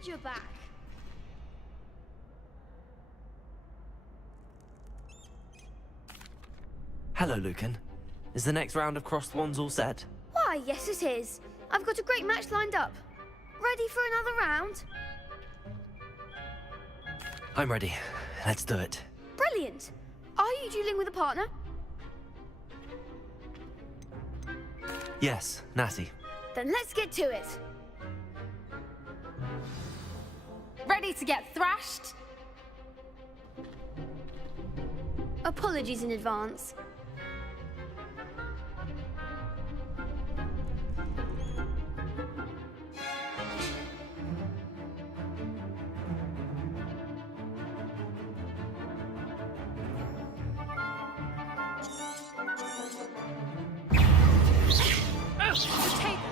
Glad you're back. Hello, Lucan. Is the next round of Crossed Wands all set? Why, yes it is. I've got a great match lined up. Ready for another round? I'm ready. Let's do it. Brilliant. Are you dueling with a partner? Yes, Natty. Then let's get to it. Ready to get thrashed? Apologies in advance.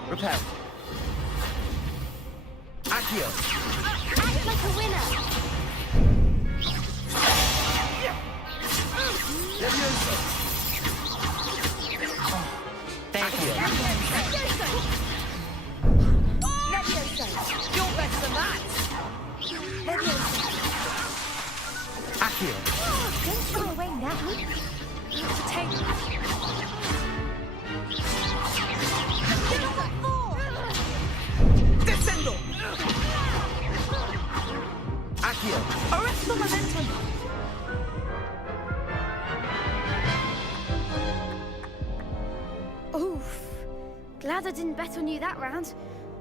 Repair. Accio. Act like a winner. Levioso. Accio. Levioso. You're better than that. Levioso. Accio. Don't throw away now. Descendo! Accio. Arresto momentum! Oof. Glad I didn't bet on you that round.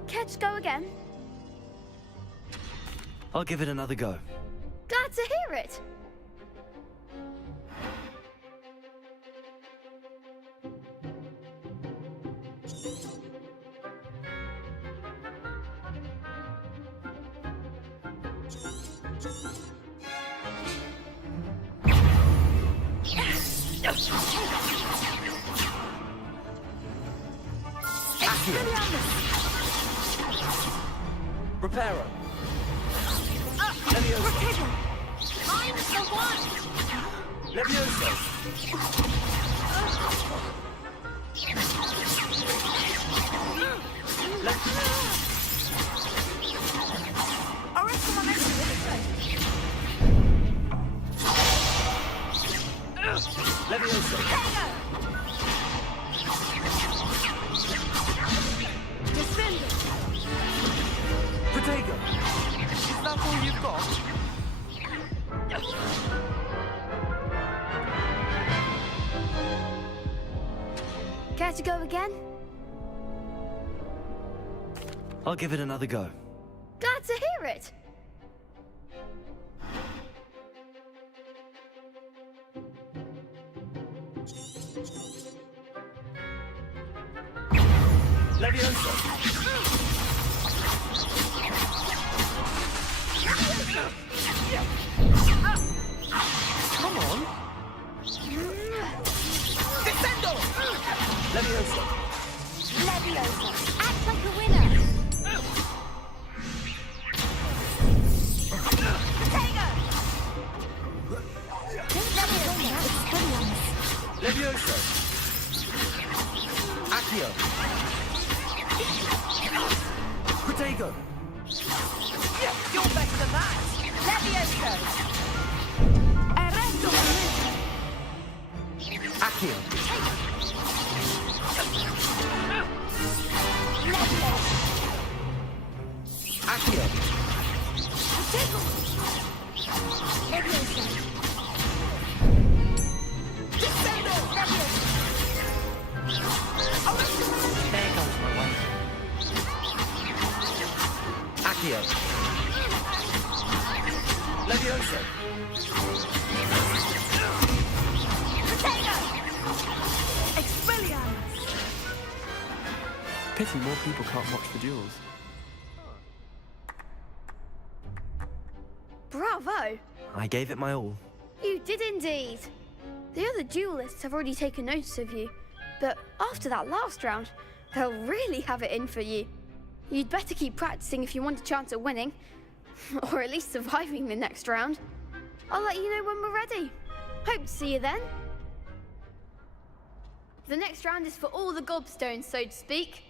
Care to go again? I'll give it another go. Glad to hear it. Reparo. Levioso. Mine's the one. Levioso. Arresto momentum! Levioso. Descendo! Protego. Is that all you've got? Care to go again? I'll give it another go. Glad to hear it. Levioso. Come on! Descendo! Levioso. Levioso. Act like a winner. Potato! Levioso. Accio. Protego. You're better than that! Levioso! Arresto momentum! Accio. Accio. Levioso. Descendo! Arresto momentum! There goes my way. Accio. Levioso. Potato! Expelliarmus! Pity more people can't watch the duels. Bravo. I gave it my all. You did indeed. The other duelists have already taken notice of you, but after that last round, they'll really have it in for you. You'd better keep practicing if you want a chance at winning, or at least surviving the next round. I'll let you know when we're ready. Hope to see you then. The next round is for all the gobstones, so to speak.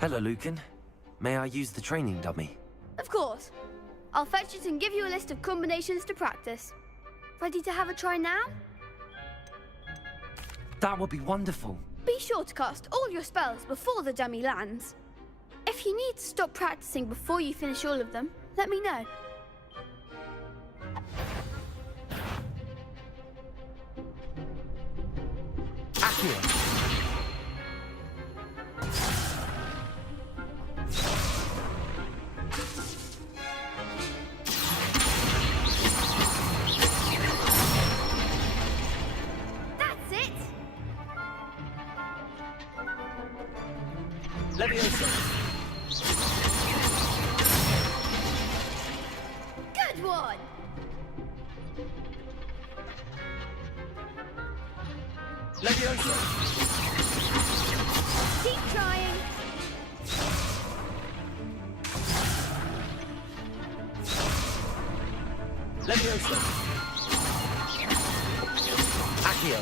Hello, Lucan. May I use the training dummy? Of course. I'll fetch it and give you a list of combinations to practice. Ready to have a try now? That would be wonderful. Be sure to cast all your spells before the dummy lands. If you need to stop practicing before you finish all of them, let me know. Accio. That's it! Leviosa. Good one! Leviosa. Keep trying. Leviosa. Accio.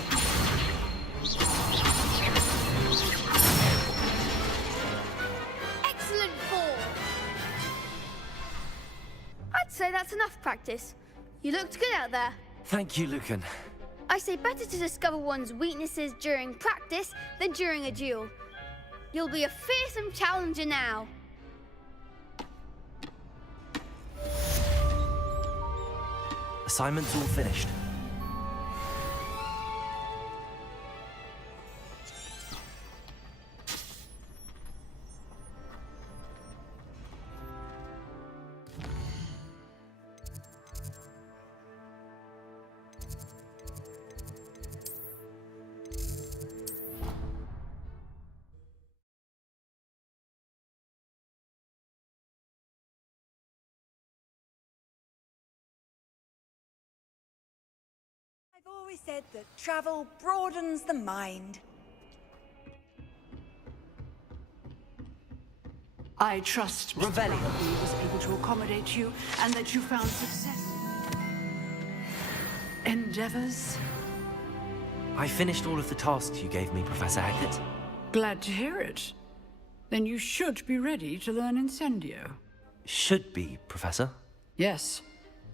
Excellent ball. I'd say that's enough practice. You looked good out there. Thank you, Lucan. I say better to discover one's weaknesses during practice than during a duel. You'll be a fearsome challenger now. Assignment's all finished. I've always said that travel broadens the mind. I trust Mr. Revelio. Brotherby was able to accommodate you and that you found success. Endeavors? I finished all of the tasks you gave me, Professor Hackett. Glad to hear it. Then you should be ready to learn Incendio. Should be, Professor. Yes.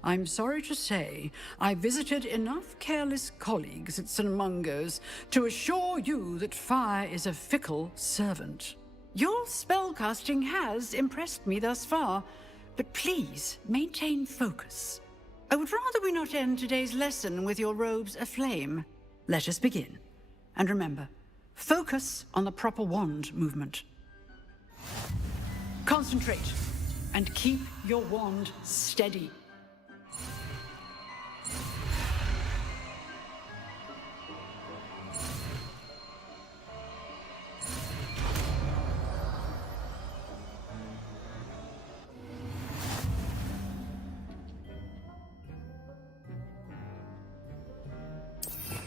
I'm sorry to say, I visited enough careless colleagues at St. Mungo's to assure you that fire is a fickle servant. Your spellcasting has impressed me thus far, but please maintain focus. I would rather we not end today's lesson with your robes aflame. Let us begin. And remember, focus on the proper wand movement. Concentrate, and keep your wand steady.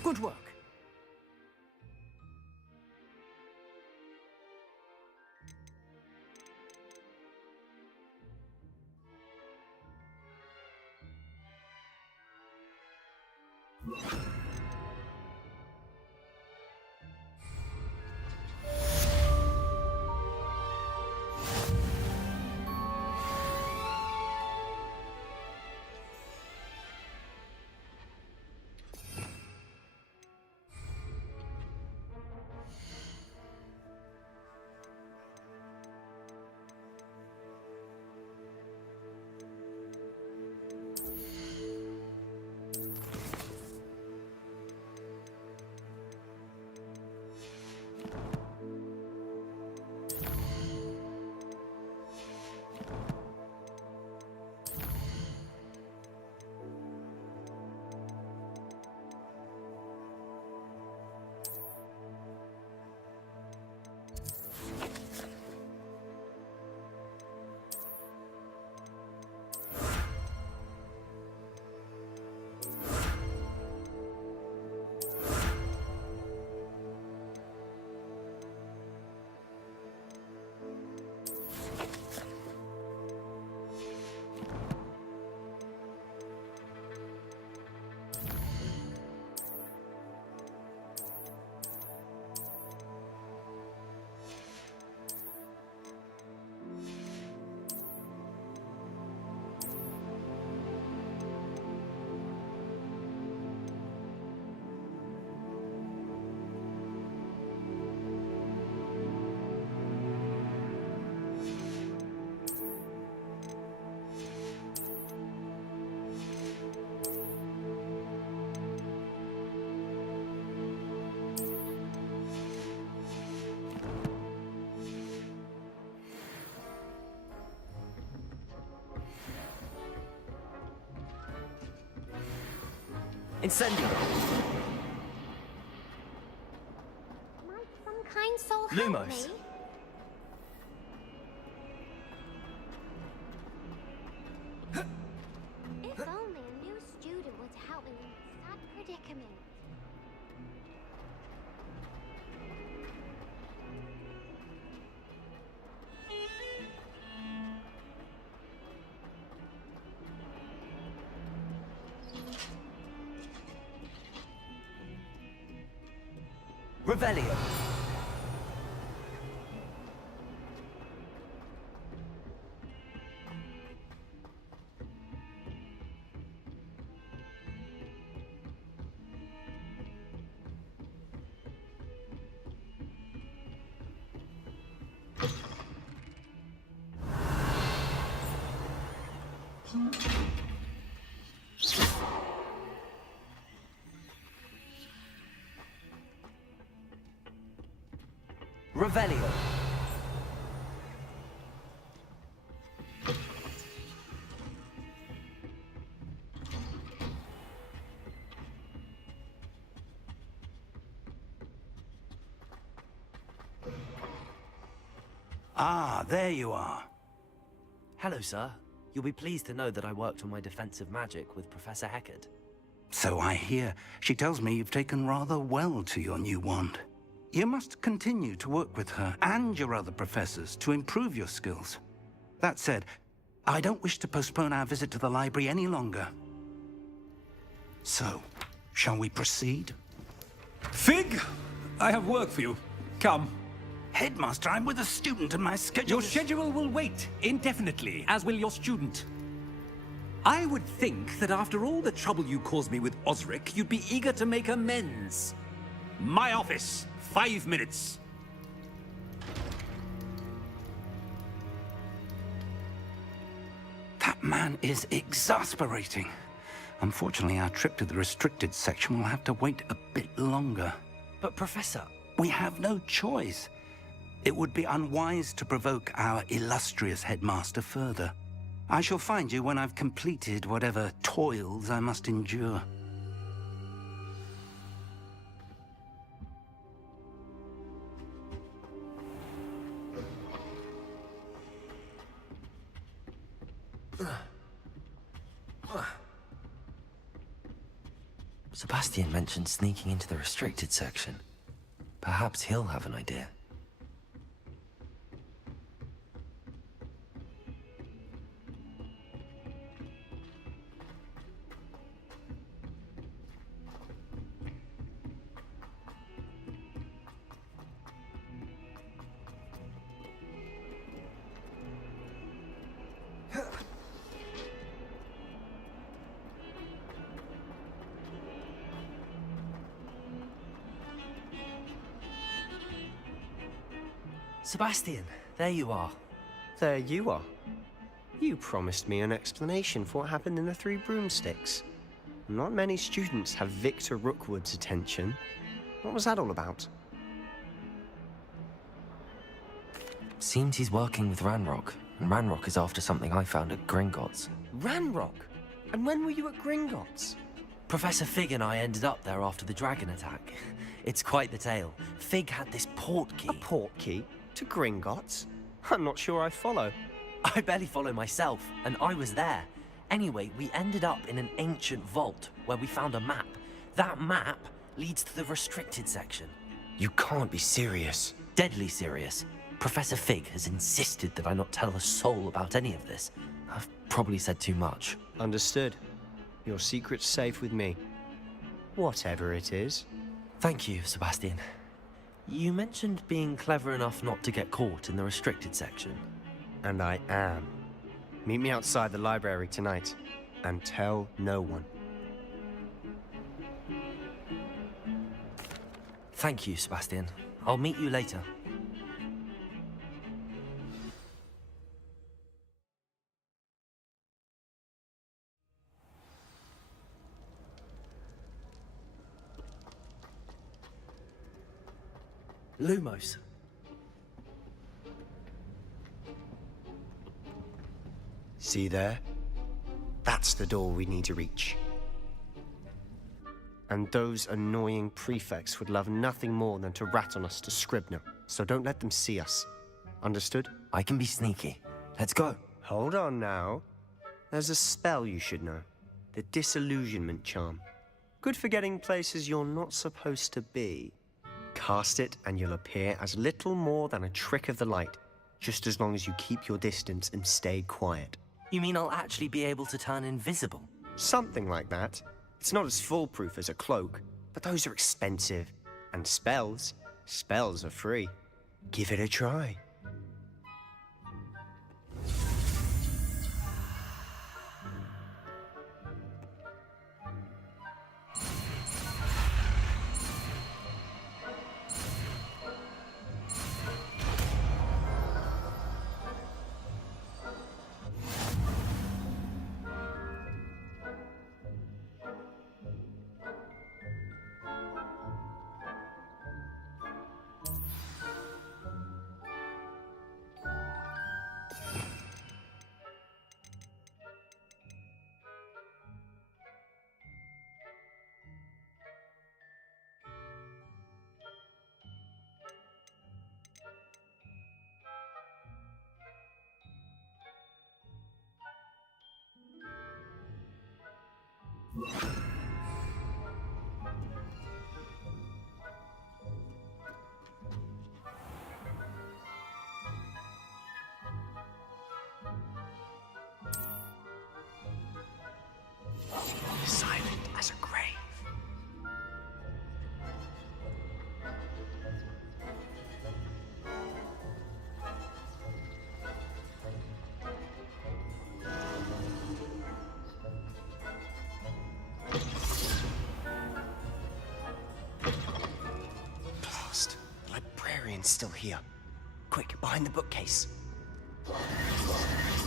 Good work. Incendio! Might some kind soul help Lumos. me? If only a new student were to help me in this sad predicament. Revelio! Revelio! Ah, there you are. Hello, sir. You'll be pleased to know that I worked on my defensive magic with Professor Heckard. So I hear. She tells me you've taken rather well to your new wand. You must continue to work with her and your other professors to improve your skills. That said, I don't wish to postpone our visit to the library any longer. So, shall we proceed? Fig, I have work for you. Come. Headmaster, I'm with a student and my schedule Your is- schedule will wait indefinitely, as will your student. I would think that after all the trouble you caused me with Osric, you'd be eager to make amends. My office, 5 minutes. That man is exasperating. Unfortunately, our trip to the restricted section will have to wait a bit longer. But, Professor... We have no choice. It would be unwise to provoke our illustrious headmaster further. I shall find you when I've completed whatever toils I must endure. Sebastian mentioned sneaking into the restricted section. Perhaps he'll have an idea. Sebastian, there you are. There you are. You promised me an explanation for what happened in the Three Broomsticks. Not many students have Victor Rookwood's attention. What was that all about? Seems he's working with Ranrock, and Ranrock is after something I found at Gringotts. Ranrock? And when were you at Gringotts? Professor Fig and I ended up there after the dragon attack. It's quite the tale. Fig had this portkey. A portkey? To Gringotts? I'm not sure I follow. I barely follow myself, and I was there. Anyway, we ended up in an ancient vault where we found a map. That map leads to the restricted section. You can't be serious. Deadly serious. Professor Fig has insisted that I not tell a soul about any of this. I've probably said too much. Understood. Your secret's safe with me. Whatever it is. Thank you, Sebastian. You mentioned being clever enough not to get caught in the restricted section. And I am. Meet me outside the library tonight, and tell no one. Thank you, Sebastian. I'll meet you later. Lumos. See there? That's the door we need to reach. And those annoying prefects would love nothing more than to rat on us to Scribner, so don't let them see us. Understood? I can be sneaky. Let's go. Hold on now. There's a spell you should know. The Disillusionment Charm. Good for getting places you're not supposed to be. Cast it and you'll appear as little more than a trick of the light, just as long as you keep your distance and stay quiet. You mean I'll actually be able to turn invisible? Something like that. It's not as foolproof as a cloak, but those are expensive. And spells are free. Give it a try. Silent as a grave. Blast. The librarian's still here. Quick, behind the bookcase.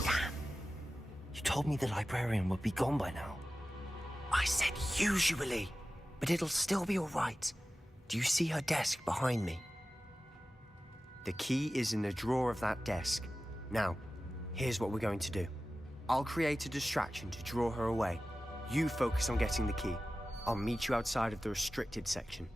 Damn. You told me the librarian would be gone by now. I said usually, but it'll still be all right. Do you see her desk behind me? The key is in the drawer of that desk. Now, here's what we're going to do. I'll create a distraction to draw her away. You focus on getting the key. I'll meet you outside of the restricted section.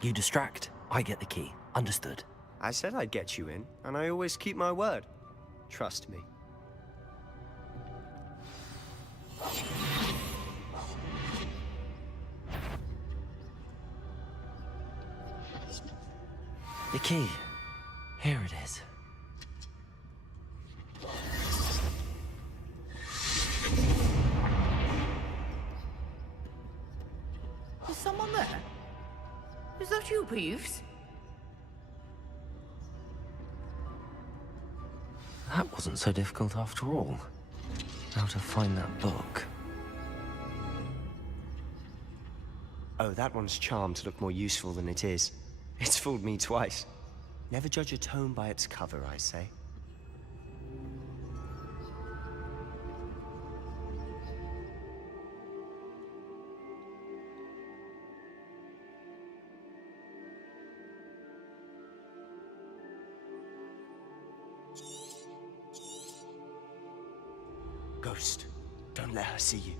You distract, I get the key. Understood. I said I'd get you in, and I always keep my word. Trust me. The key. Here it is. Is someone there? Is that you, Peeves? That wasn't so difficult after all. How to find that book. Oh, that one's charmed to look more useful than it is. It's fooled me twice. Never judge a tome by its cover, I say. Ghost, don't let her see you.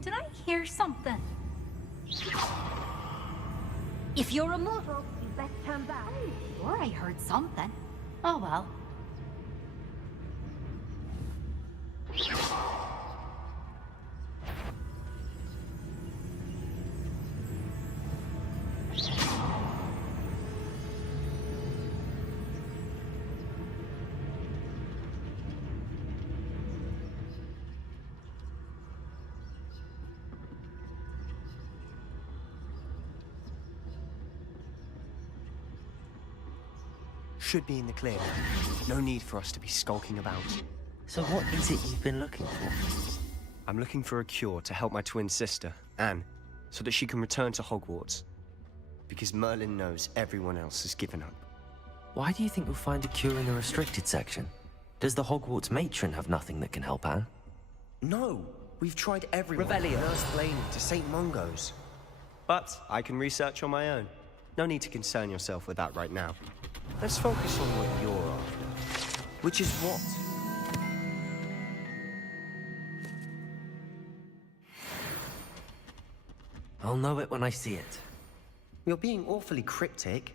Did I hear something? If you're a mortal, you best turn back. Or I heard something. Oh well. should be in the clear. No need for us to be skulking about. So what is it you've been looking for? I'm looking for a cure to help my twin sister, Anne, so that she can return to Hogwarts. Because Merlin knows everyone else has given up. Why do you think you'll find a cure in the restricted section? Does the Hogwarts matron have nothing that can help Anne? No, we've tried everyone. Revelio. Nurse Blaine to St. Mungo's. But I can research on my own. No need to concern yourself with that right now. Let's focus on what you're after. Which is what? I'll know it when I see it. You're being awfully cryptic.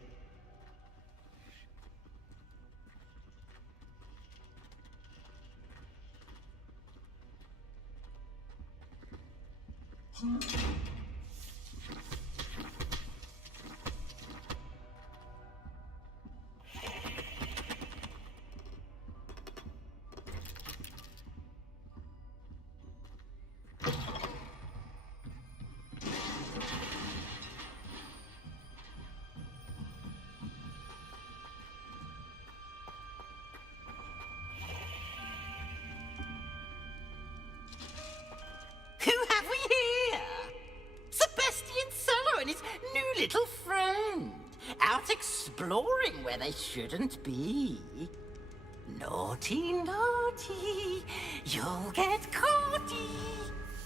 Who have we here? Sebastian Sallow and his new little friend. Out exploring where they shouldn't be. Naughty, naughty. You'll get caughty.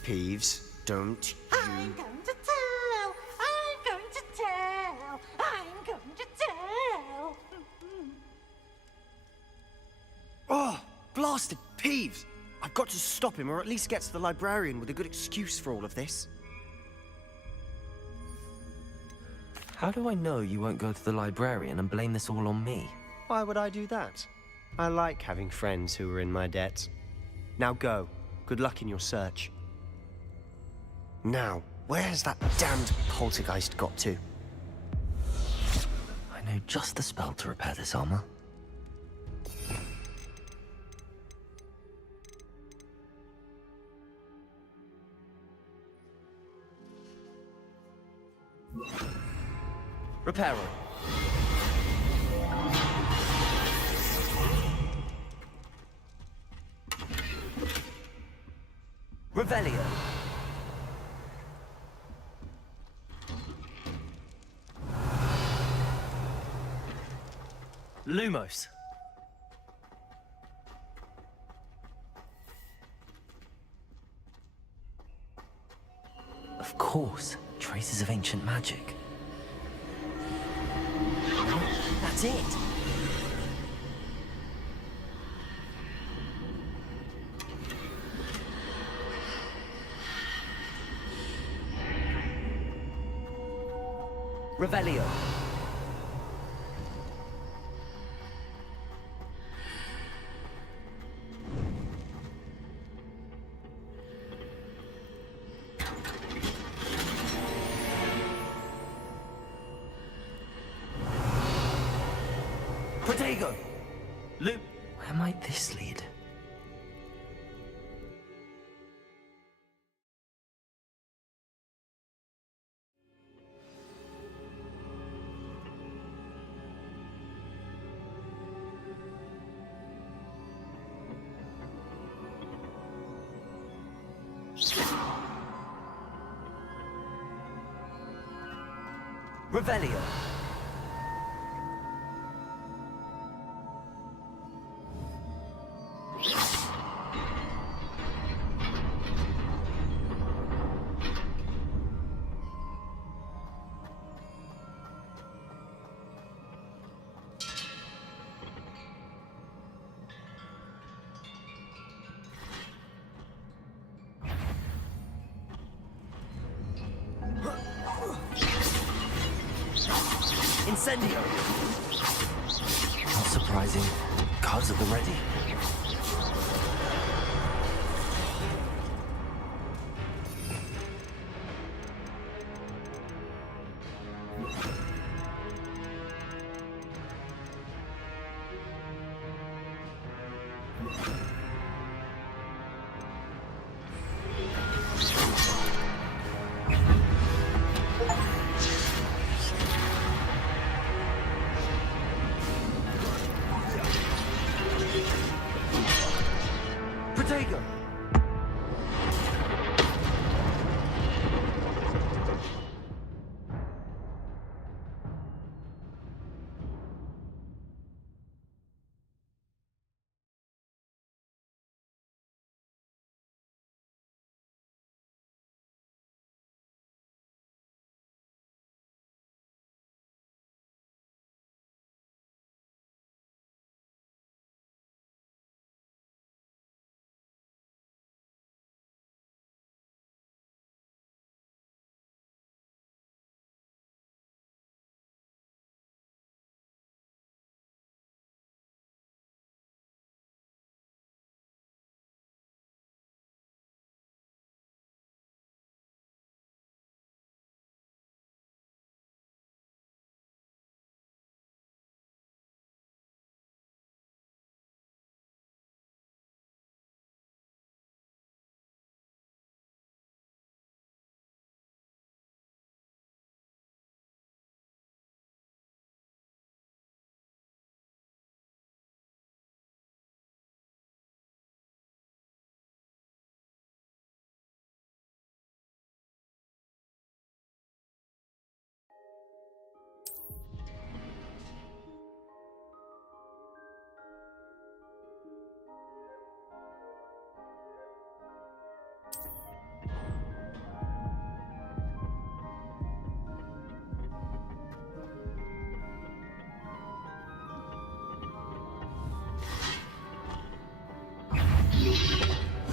Peeves, don't I'm going to tell. I'm going to tell. I'm going to tell. Oh, blasted Peeves! I've got to stop him, or at least get to the librarian with a good excuse for all of this. How do I know you won't go to the librarian and blame this all on me? Why would I do that? I like having friends who are in my debt. Now go. Good luck in your search. Now, where's that damned poltergeist got to? I know just the spell to repair this armor. Reparo. Revelio. Lumos. Of course, traces of ancient magic. That's it. Revelio. Protego! Where might this lead? Revelio. Incendio! Not surprising. Cards at the ready. Protego!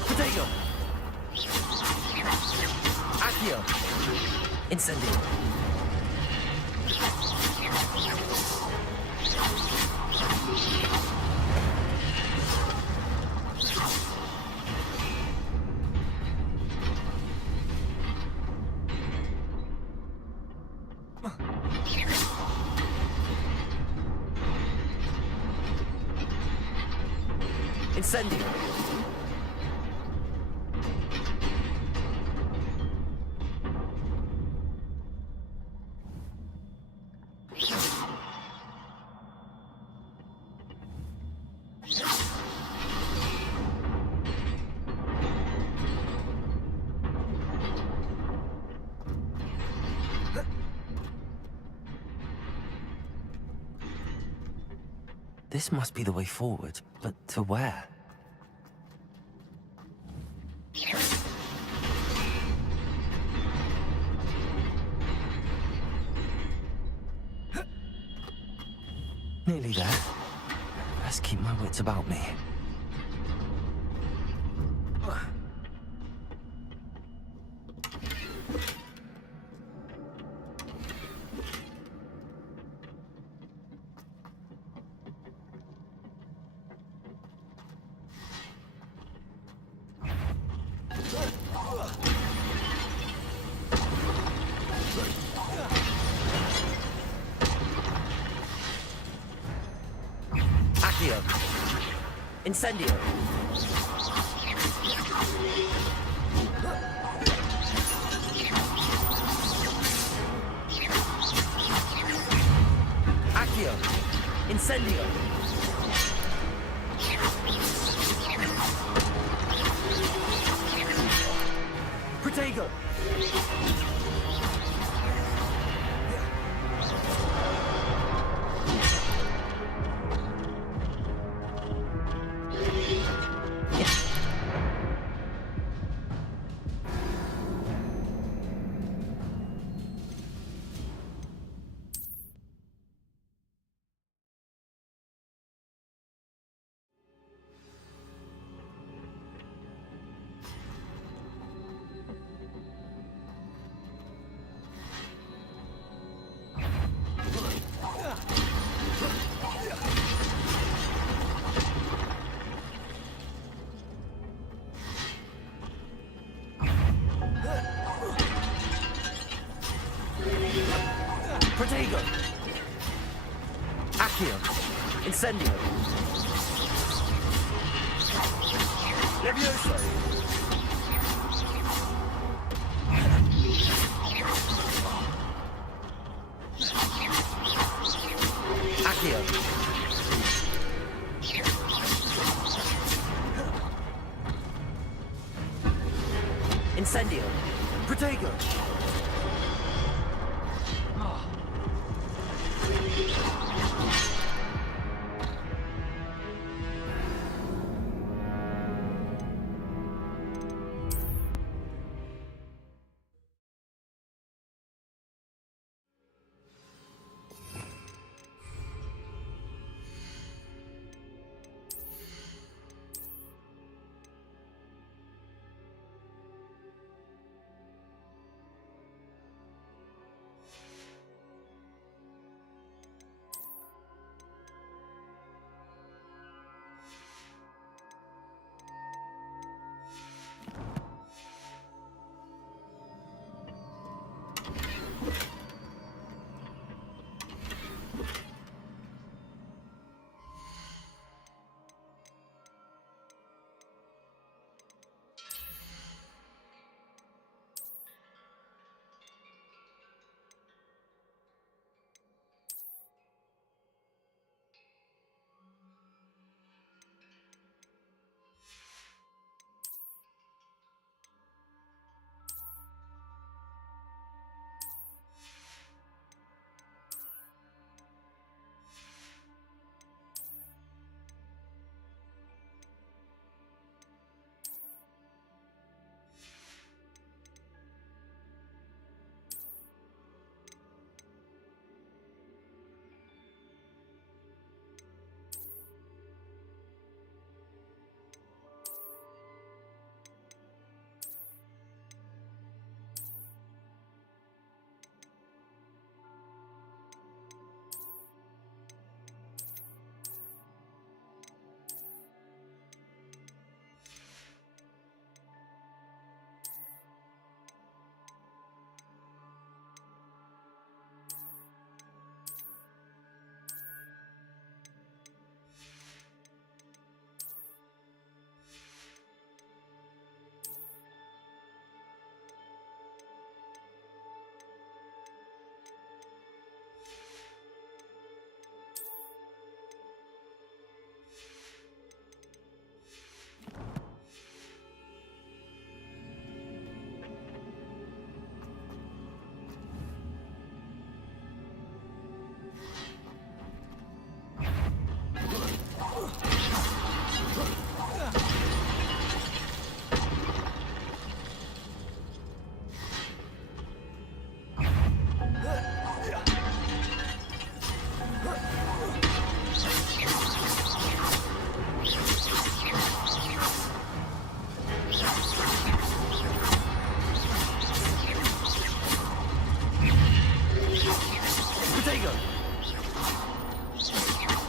Protego! Accio! Incendio! Incendio! This must be the way forward, but to where? Nearly there. Best keep my wits about me. Accio! Incendio! Accio! Incendio! Protego! Protego! Accio! Incendio! Levioso! Accio! Incendio! Protego!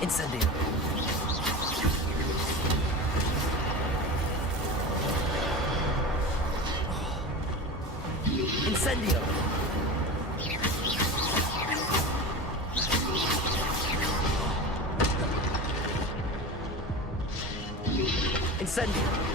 Incendio! Incendio! Incendio!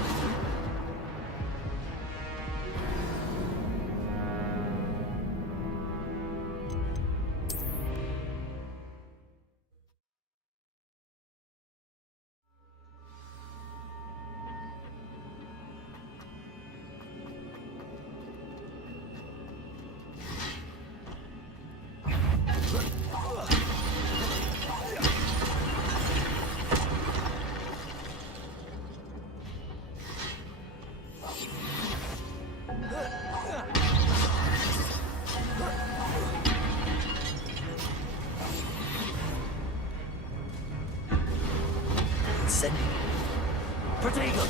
Protego!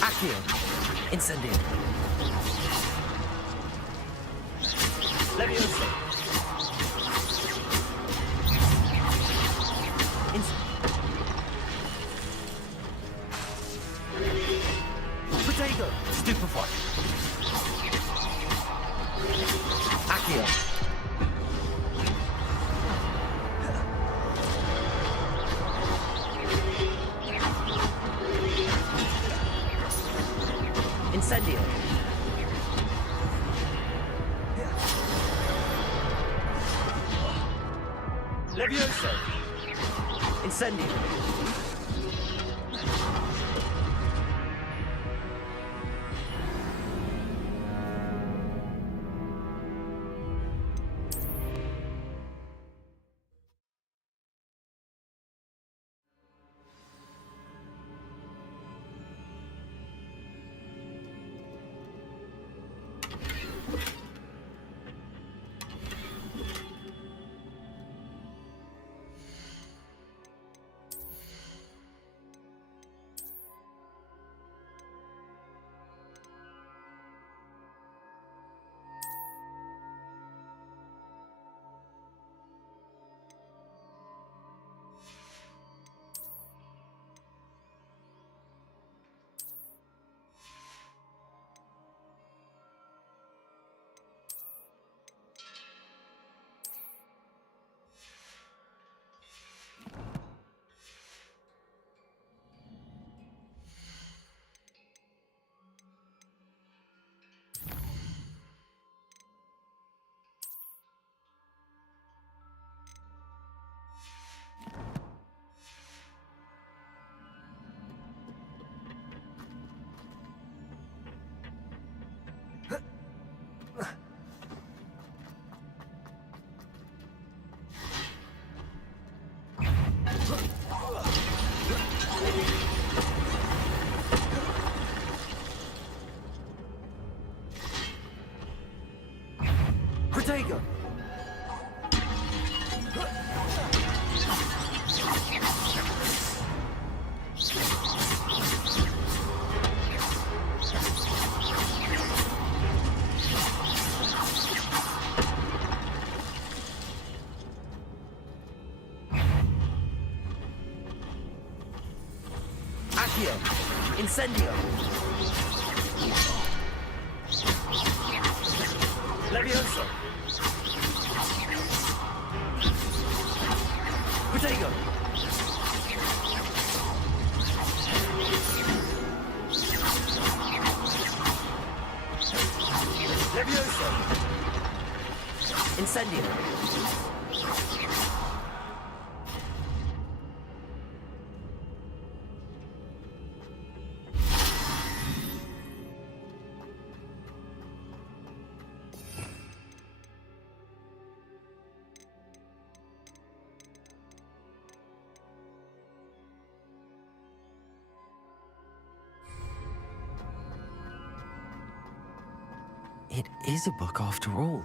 Accio! Incendio! Leviosa! Protego! Stupefy! Accio! Incendio! Levioso! Incendio! Protego! Accio! Incendio! Levioso! Protego! Levioso! Incendio! It is a book after all.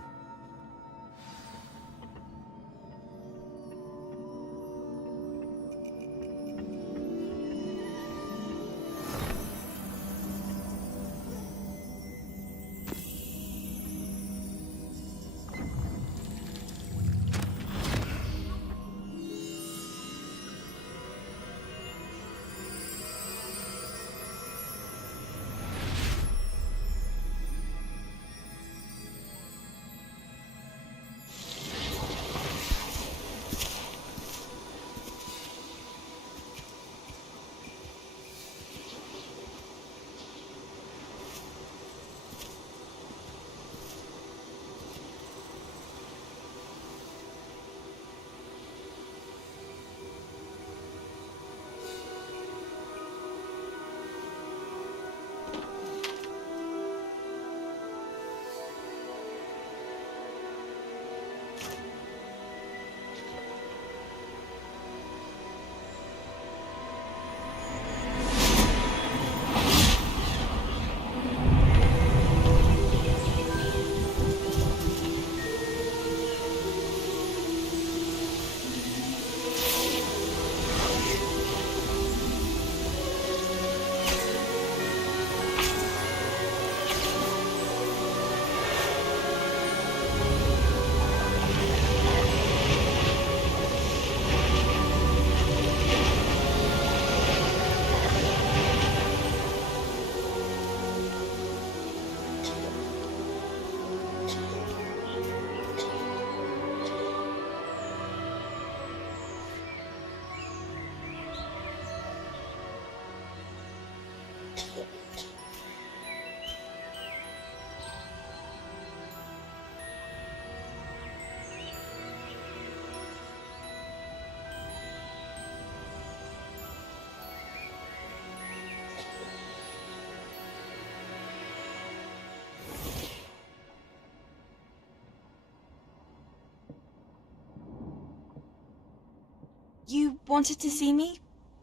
You wanted to see me?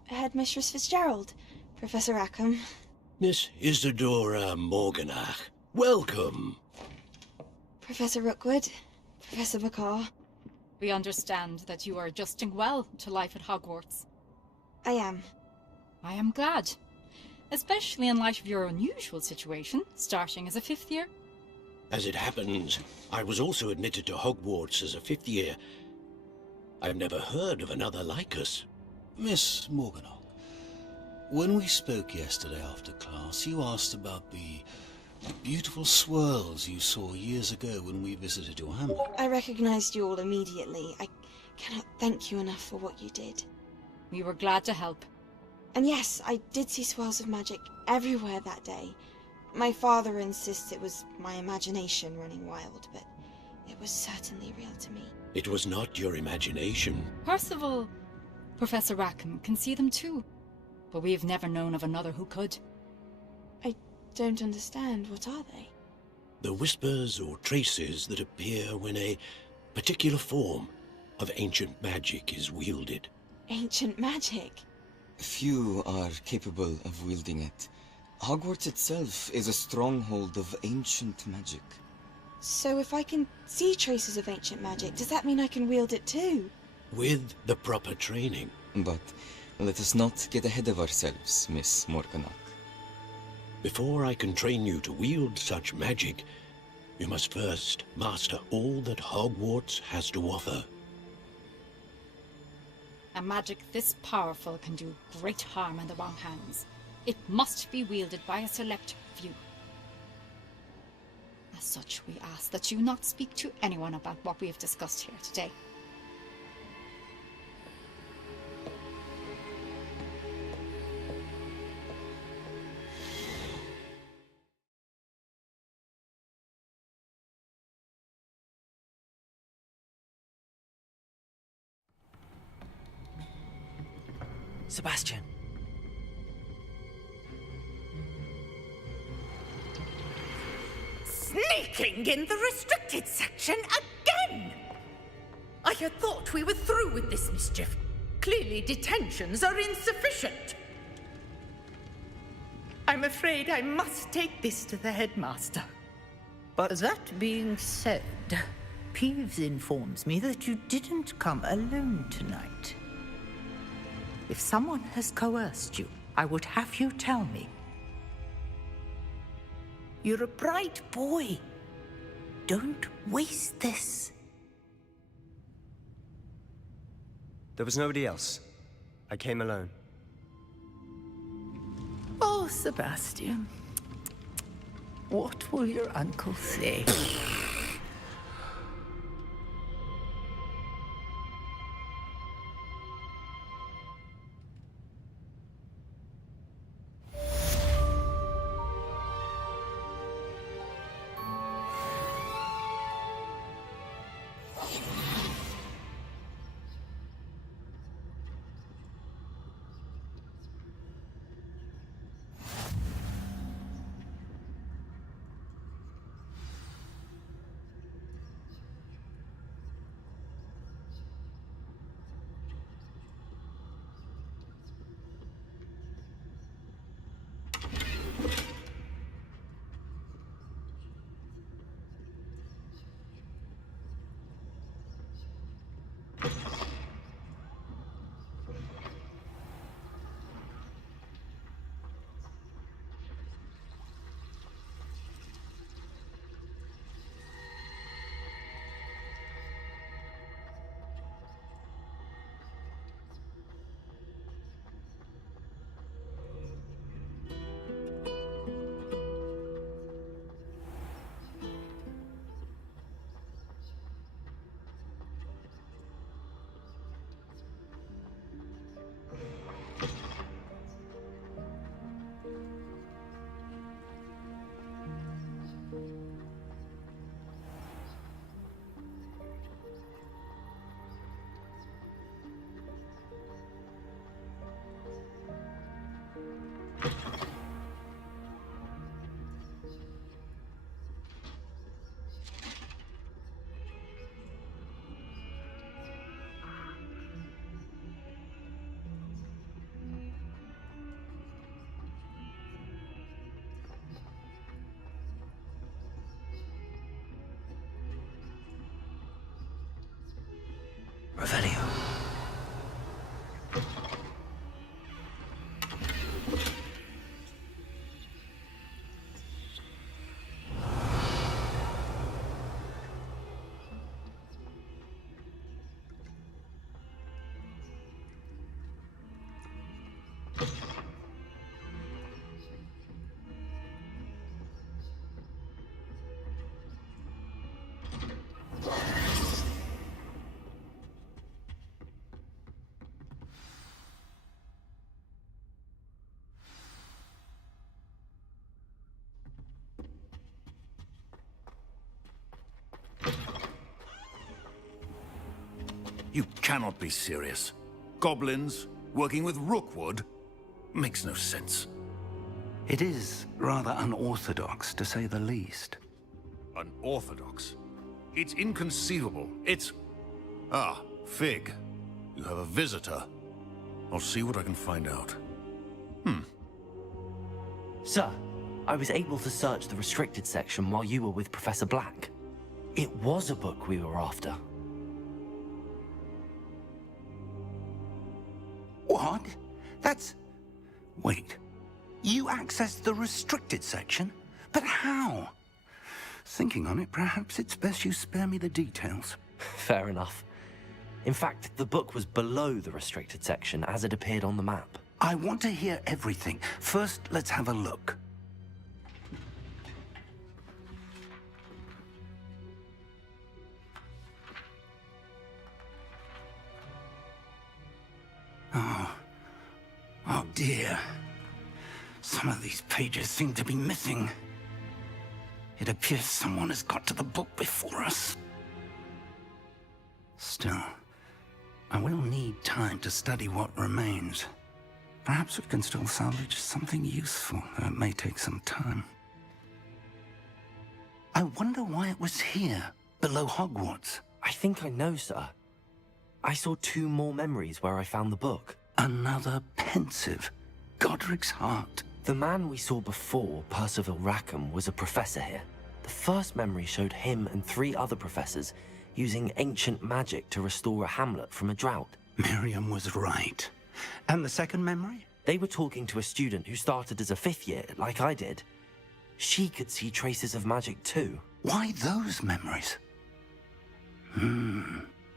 Headmistress Fitzgerald, Professor Rackham. Miss Isadora Morganach, welcome. Professor Rookwood, Professor Bakar. We understand that you are adjusting well to life at Hogwarts. I am. I am glad. Especially in light of your unusual situation, starting as a 5th year. As it happens, I was also admitted to Hogwarts as a 5th year. I've never heard of another like us. Miss Morganach, when we spoke yesterday after class, you asked about the beautiful swirls you saw years ago when we visited your hamlet. I recognized you all immediately. I cannot thank you enough for what you did. We were glad to help. And yes, I did see swirls of magic everywhere that day. My father insists it was my imagination running wild, but it was certainly real to me. It was not your imagination. Percival, Professor Rackham can see them too. But we have never known of another who could. I don't understand. What are they? The whispers or traces that appear when a particular form of ancient magic is wielded. Ancient magic? Few are capable of wielding it. Hogwarts itself is a stronghold of ancient magic. So if I can see traces of ancient magic, does that mean I can wield it too? With the proper training. But let us not get ahead of ourselves, Miss Morganach. Before I can train you to wield such magic, you must first master all that Hogwarts has to offer. A magic this powerful can do great harm in the wrong hands. It must be wielded by a select few. As such, we ask that you not speak to anyone about what we have discussed here today. Sebastian. Sneaking in the restricted section again! I had thought we were through with this mischief. Clearly detentions are insufficient. I'm afraid I must take this to the headmaster. But that being said, Peeves informs me that you didn't come alone tonight. If someone has coerced you, I would have you tell me. You're a bright boy. Don't waste this. There was nobody else. I came alone. Oh, Sebastian. What will your uncle say? Revelio. You cannot be serious. Goblins working with Rookwood makes no sense. It is rather unorthodox, to say the least. Unorthodox? It's inconceivable. It's... Ah, Fig. You have a visitor. I'll see what I can find out. Sir, I was able to search the restricted section while you were with Professor Black. It was a book we were after. What? That's... Wait. You accessed the restricted section? But how? Thinking on it, perhaps it's best you spare me the details. Fair enough. In fact, the book was below the restricted section as it appeared on the map. I want to hear everything. First, let's have a look. Oh dear. Some of these pages seem to be missing. It appears someone has got to the book before us. Still, I will need time to study what remains. Perhaps we can still salvage something useful, though it may take some time. I wonder why it was here, below Hogwarts. I think I know, sir. I saw 2 more memories where I found the book. Another pensive. Godric's heart. The man we saw before, Percival Rackham, was a professor here. The first memory showed him and 3 other professors using ancient magic to restore a hamlet from a drought. Miriam was right. And the second memory? They were talking to a student who started as a 5th year, like I did. She could see traces of magic too. Why those memories?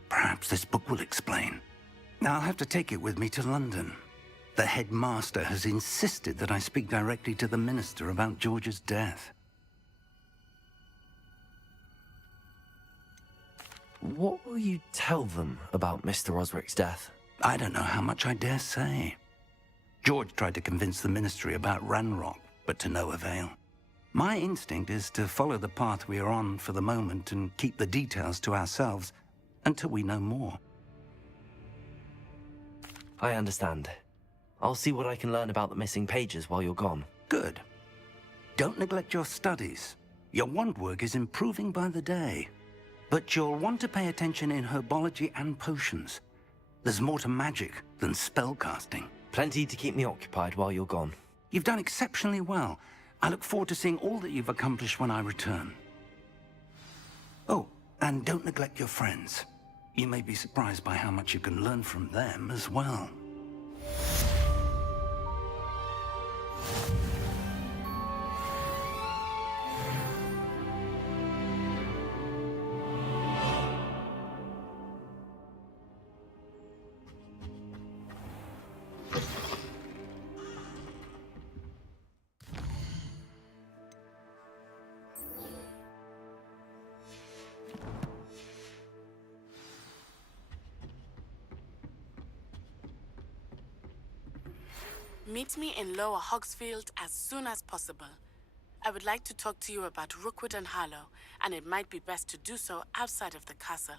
Perhaps this book will explain. Now I'll have to take it with me to London. The headmaster has insisted that I speak directly to the minister about George's death. What will you tell them about Mr. Osric's death? I don't know how much I dare say. George tried to convince the ministry about Ranrock, but to no avail. My instinct is to follow the path we are on for the moment and keep the details to ourselves until we know more. I understand. I'll see what I can learn about the missing pages while you're gone. Good. Don't neglect your studies. Your wand work is improving by the day. But you'll want to pay attention in herbology and potions. There's more to magic than spellcasting. Plenty to keep me occupied while you're gone. You've done exceptionally well. I look forward to seeing all that you've accomplished when I return. Oh, and don't neglect your friends. You may be surprised by how much you can learn from them as well. Meet me in Lower Hogsfield as soon as possible. I would like to talk to you about Rookwood and Harlow, and it might be best to do so outside of the castle.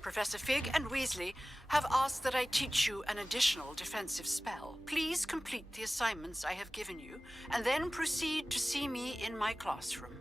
Professor Fig and Weasley have asked that I teach you an additional defensive spell. Please complete the assignments I have given you, and then proceed to see me in my classroom.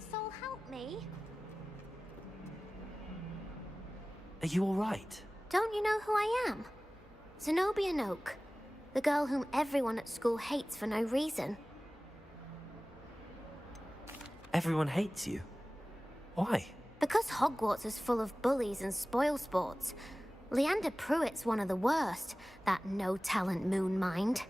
kind soul help me? Are you alright? Don't you know who I am? Zenobia Noak, the girl whom everyone at school hates for no reason. Everyone hates you. Why? Because Hogwarts is full of bullies and spoilsports. Leander Pruitt's one of the worst, that no-talent moon mind.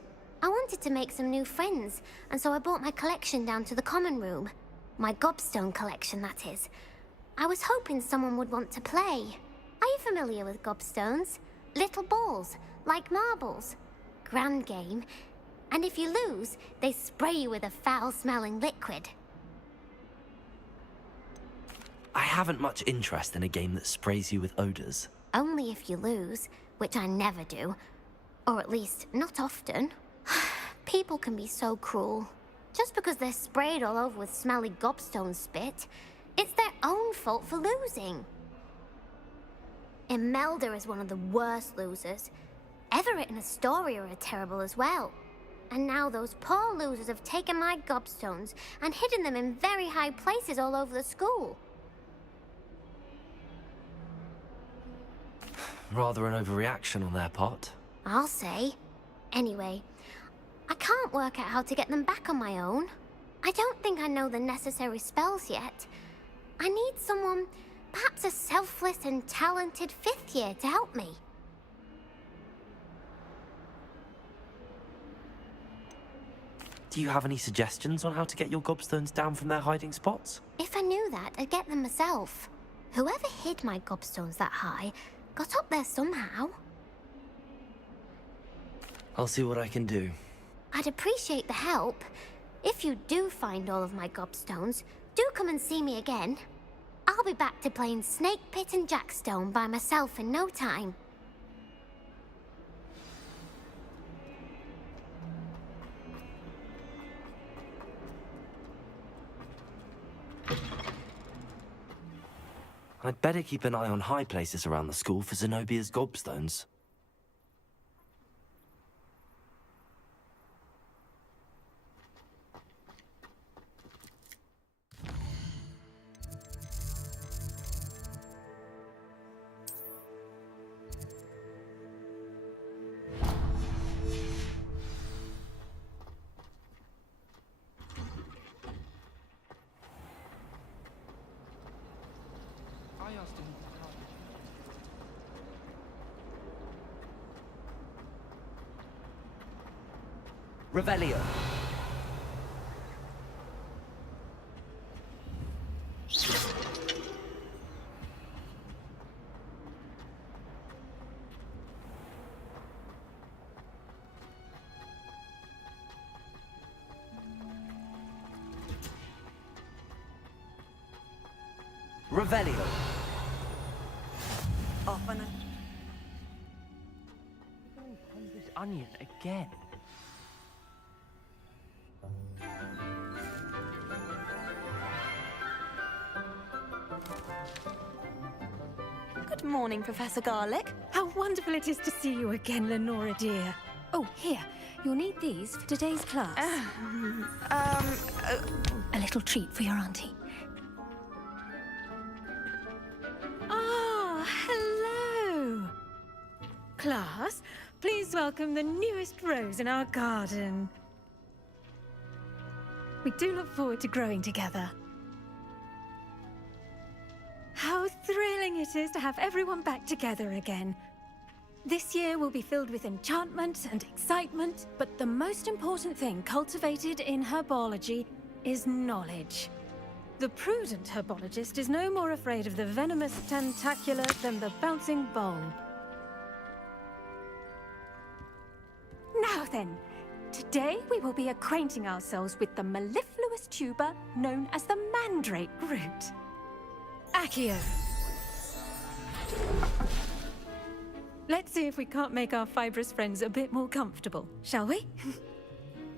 I wanted to make some new friends, and so I brought my collection down to the common room. My gobstone collection, that is. I was hoping someone would want to play. Are you familiar with gobstones? Little balls, like marbles. Grand game. And if you lose, they spray you with a foul-smelling liquid. I haven't much interest in a game that sprays you with odors. Only if you lose, which I never do. Or at least, not often. People can be so cruel. Just because they're sprayed all over with smelly gobstone spit, it's their own fault for losing. Imelda is one of the worst losers. Everett and Astoria are terrible as well. And now those poor losers have taken my gobstones and hidden them in very high places all over the school. Rather an overreaction on their part. I'll say. Anyway, I can't work out how to get them back on my own. I don't think I know the necessary spells yet. I need someone, perhaps a selfless and talented 5th year to help me. Do you have any suggestions on how to get your gobstones down from their hiding spots? If I knew that, I'd get them myself. Whoever hid my gobstones that high got up there somehow. I'll see what I can do. I'd appreciate the help. If you do find all of my gobstones, do come and see me again. I'll be back to playing Snake Pit and Jackstone by myself in no time. I'd better keep an eye on high places around the school for Zenobia's gobstones. Revelio. Revelio. Off on this onion again. Good morning, Professor Garlick. How wonderful it is to see you again, Lenora dear. Oh, here. You'll need these for today's class. A little treat for your auntie. Ah, hello. Class, please welcome the newest rose in our garden. We do look forward to growing together. How thrilling it is to have everyone back together again. This year will be filled with enchantment and excitement, but the most important thing cultivated in herbology is knowledge. The prudent herbologist is no more afraid of the venomous tentacula than the bouncing bowl. Now then, today we will be acquainting ourselves with the mellifluous tuber known as the mandrake root. Accio. Let's see if we can't make our fibrous friends a bit more comfortable, shall we?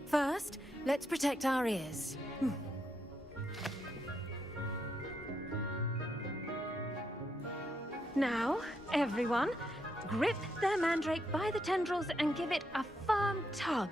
First, let's protect our ears. Now, everyone, grip their mandrake by the tendrils and give it a firm tug.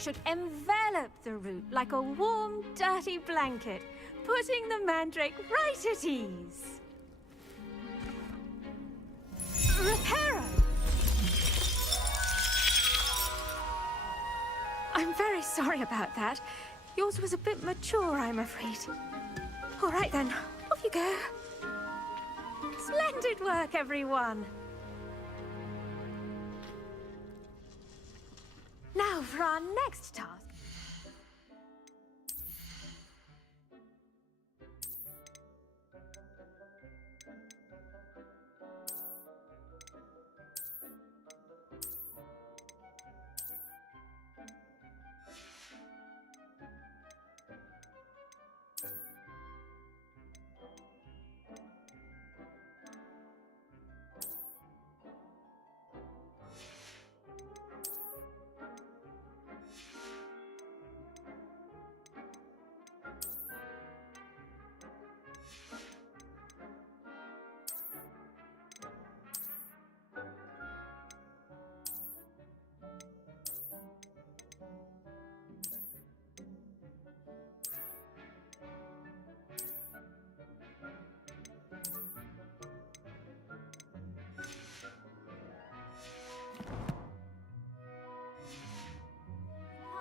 should envelop the root like a warm, dirty blanket, putting the mandrake right at ease. Reparo! I'm very sorry about that. Yours was a bit mature, I'm afraid. All right then, off you go. Splendid work, everyone. Now for our next task.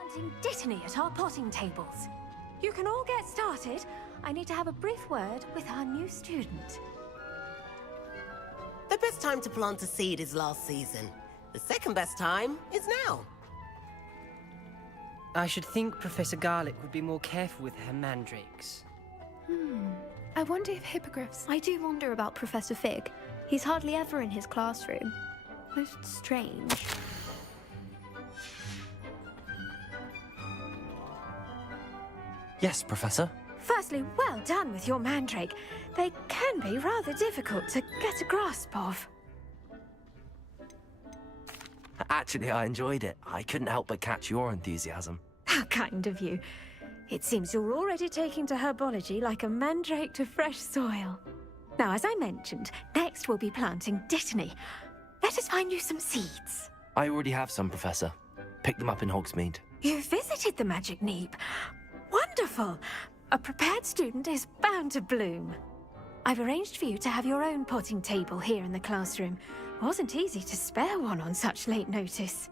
Planting Dittany at our potting tables. You can all get started. I need to have a brief word with our new student. The best time to plant a seed is last season. The second best time is now. I should think Professor Garlick would be more careful with her mandrakes. I wonder if hippogriffs... I do wonder about Professor Fig. He's hardly ever in his classroom. Most strange. Yes, Professor. Firstly, well done with your mandrake. They can be rather difficult to get a grasp of. Actually, I enjoyed it. I couldn't help but catch your enthusiasm. How kind of you. It seems you're already taking to herbology like a mandrake to fresh soil. Now, as I mentioned, next we'll be planting Dittany. Let us find you some seeds. I already have some, Professor. Picked them up in Hogsmeade. You visited the Magic Neep. Wonderful! A prepared student is bound to bloom. I've arranged for you to have your own potting table here in the classroom. Wasn't easy to spare one on such late notice.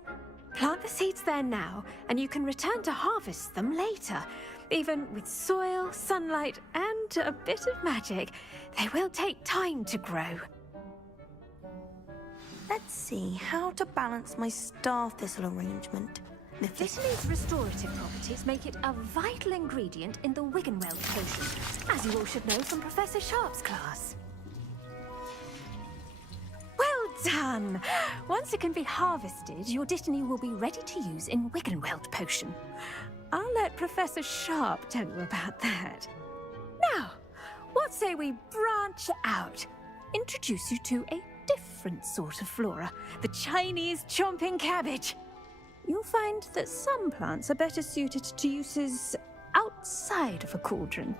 Plant the seeds there now, and you can return to harvest them later. Even with soil, sunlight, and a bit of magic, they will take time to grow. Let's see how to balance my star thistle arrangement. Dittany's restorative properties make it a vital ingredient in the Wiggenweld potion, as you all should know from Professor Sharp's class. Well done! Once it can be harvested, your Dittany will be ready to use in Wiggenweld potion. I'll let Professor Sharp tell you about that. Now, what say we branch out? Introduce you to a different sort of flora, the Chinese chomping cabbage. You'll find that some plants are better suited to uses outside of a cauldron.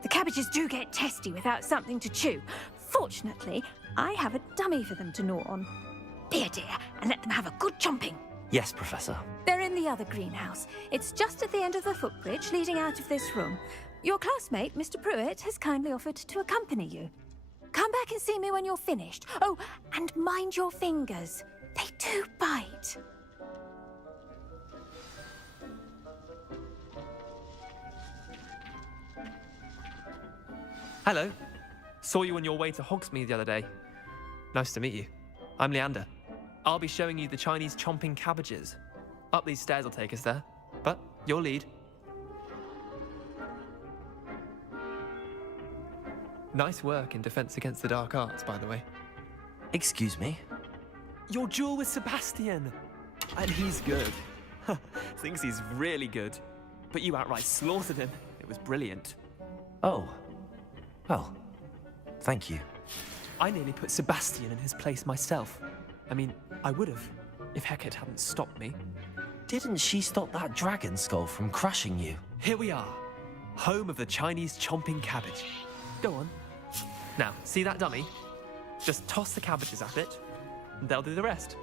The cabbages do get testy without something to chew. Fortunately, I have a dummy for them to gnaw on. Be a dear and let them have a good chomping. Yes, Professor. They're in the other greenhouse. It's just at the end of the footbridge leading out of this room. Your classmate, Mr. Pruitt, has kindly offered to accompany you. Come back and see me when you're finished. Oh, and mind your fingers. They do bite. Hello. Saw you on your way to Hogsmeade the other day. Nice to meet you. I'm Leander. I'll be showing you the Chinese chomping cabbages. Up these stairs will take us there, but your lead. Nice work in Defense Against the Dark Arts, by the way. Excuse me? Your duel with Sebastian! And he's good. Thinks he's really good. But you outright slaughtered him. It was brilliant. Oh. Well, thank you. I nearly put Sebastian in his place myself. I mean, I would have, if Hecate hadn't stopped me. Didn't she stop that dragon skull from crushing you? Here we are, home of the Chinese chomping cabbage. Go on. Now, see that dummy? Just toss the cabbages at it, and they'll do the rest.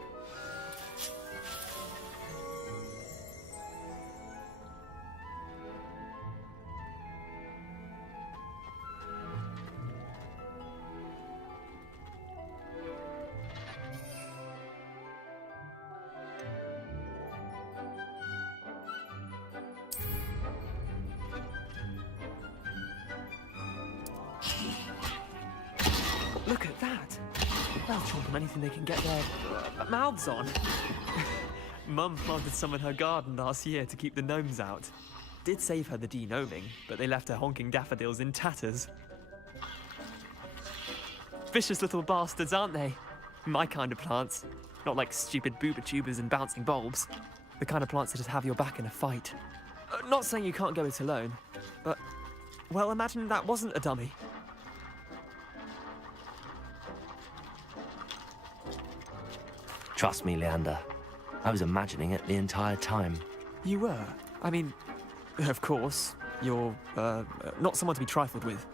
Look at that. They'll chomp on anything they can get their mouths on. Mum planted some in her garden last year to keep the gnomes out. Did save her the de-gnoming, but they left her honking daffodils in tatters. Vicious little bastards, aren't they? My kind of plants. Not like stupid booba tubers and bouncing bulbs. The kind of plants that just have your back in a fight. Not saying you can't go it alone, but, well, imagine that wasn't a dummy. Trust me, Leander. I was imagining it the entire time. You were? I mean, of course, you're, not someone to be trifled with.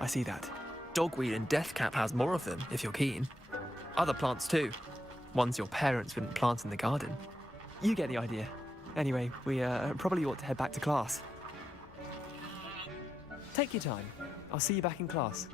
I see that. Dogweed and deathcap has more of them, if you're keen. Other plants too. Ones your parents wouldn't plant in the garden. You get the idea. Anyway, we probably ought to head back to class. Take your time. I'll see you back in class.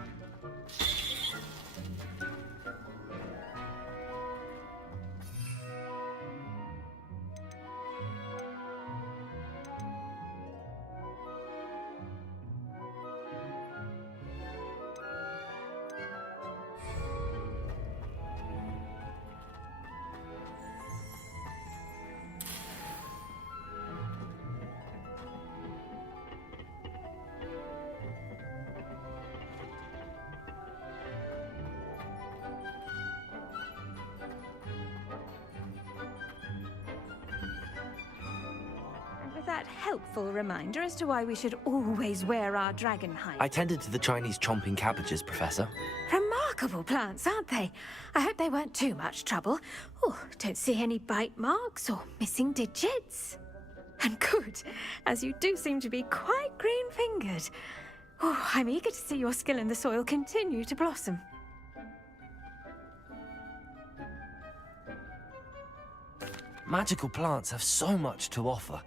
That helpful reminder as to why we should always wear our dragon hide. I tended to the Chinese chomping cabbages, Professor. Remarkable plants, aren't they? I hope they weren't too much trouble. Oh, don't see any bite marks or missing digits. And good, as you do seem to be quite green-fingered. Oh, I'm eager to see your skill in the soil continue to blossom. Magical plants have so much to offer.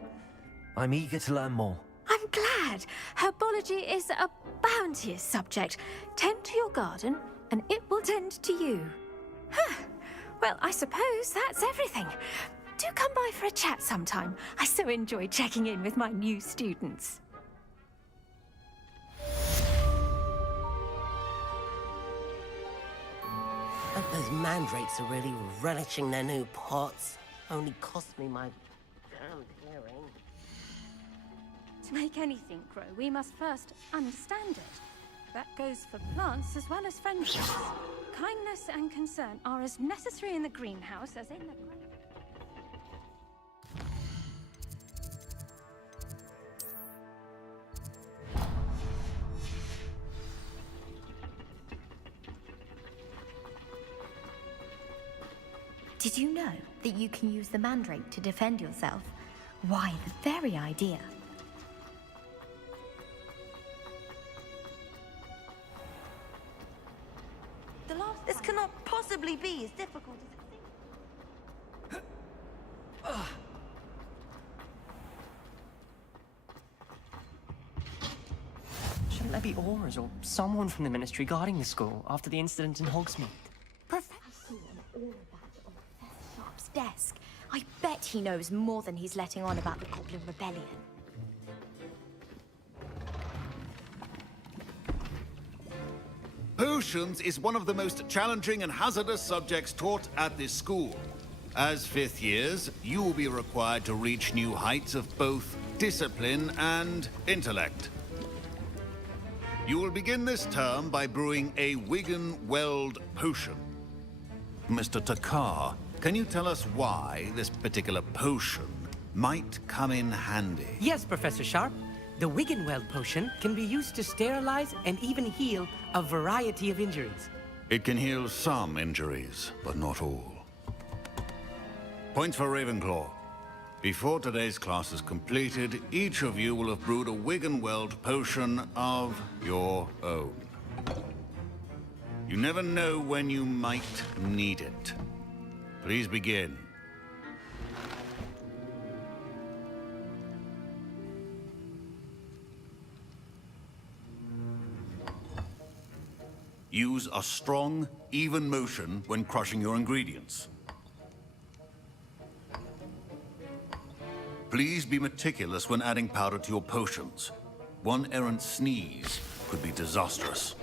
I'm eager to learn more. I'm glad. Herbology is a bounteous subject. Tend to your garden, and it will tend to you. Huh. Well, I suppose that's everything. Do come by for a chat sometime. I so enjoy checking in with my new students. Hope those mandrakes are really relishing their new pots. Only cost me my damn hearing. To make anything grow, we must first understand it. That goes for plants as well as friendships. Kindness and concern are as necessary in the greenhouse as in the... Did you know that you can use the mandrake to defend yourself? Why, the very idea. This cannot possibly be as difficult as it seems. Shouldn't there be aurors or someone from the Ministry guarding the school after the incident in Hogsmeade? Professor, all of that on Professor Sharp's desk. I bet he knows more than he's letting on about the Goblin Rebellion. Potions is one of the most challenging and hazardous subjects taught at this school. As fifth years, you will be required to reach new heights of both discipline and intellect. You will begin this term by brewing a Wiggenweld potion. Mr. Takar, can you tell us why this particular potion might come in handy? Yes, Professor Sharp. The Wiggenweld potion can be used to sterilize and even heal a variety of injuries. It can heal some injuries, but not all. Points for Ravenclaw. Before today's class is completed, each of you will have brewed a Wiggenweld potion of your own. You never know when you might need it. Please begin. Use a strong, even motion when crushing your ingredients. Please be meticulous when adding powder to your potions. One errant sneeze could be disastrous.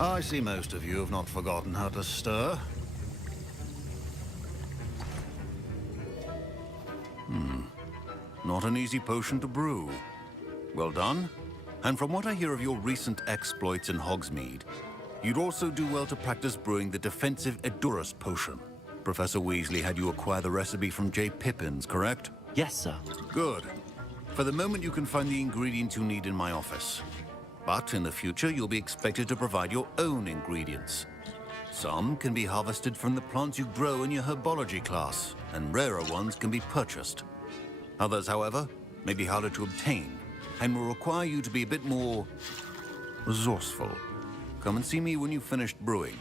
I see most of you have not forgotten how to stir. Not an easy potion to brew. Well done. And from what I hear of your recent exploits in Hogsmeade, you'd also do well to practice brewing the defensive Edurus potion. Professor Weasley had you acquire the recipe from J. Pippins, correct? Yes, sir. Good. For the moment, you can find the ingredients you need in my office. But in the future, you'll be expected to provide your own ingredients. Some can be harvested from the plants you grow in your herbology class, and rarer ones can be purchased. Others, however, may be harder to obtain, and will require you to be a bit more resourceful. Come and see me when you've finished brewing,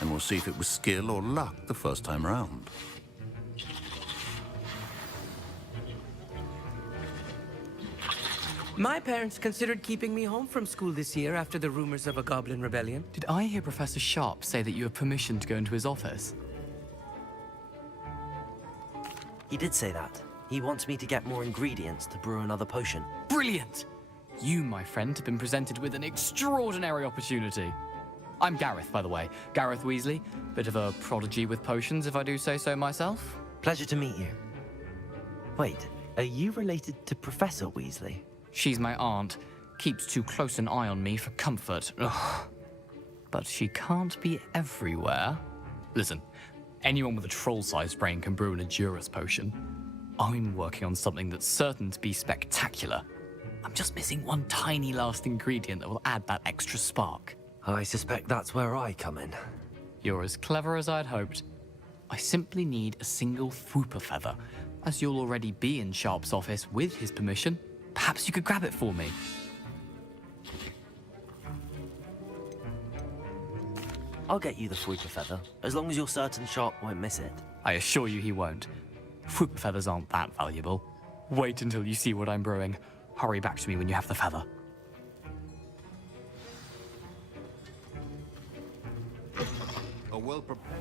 and we'll see if it was skill or luck the first time around. My parents considered keeping me home from school this year after the rumors of a goblin rebellion. Did I hear Professor Sharp say that you have permission to go into his office? He did say that. He wants me to get more ingredients to brew another potion. Brilliant! You, my friend, have been presented with an extraordinary opportunity. I'm Gareth, by the way. Gareth Weasley. Bit of a prodigy with potions, if I do say so myself. Pleasure to meet you. Wait, are you related to Professor Weasley? She's my aunt. Keeps too close an eye on me for comfort. Ugh. But she can't be everywhere. Listen, anyone with a troll-sized brain can brew an Edurus potion. I'm working on something that's certain to be spectacular. I'm just missing one tiny last ingredient that will add that extra spark. I suspect that's where I come in. You're as clever as I'd hoped. I simply need a single Fwooper feather. As you'll already be in Sharp's office with his permission, perhaps you could grab it for me. I'll get you the Fwooper feather, as long as you're certain Sharp won't miss it. I assure you he won't. Fwooper feathers aren't that valuable. Wait until you see what I'm brewing. Hurry back to me when you have the feather. A well-prepared...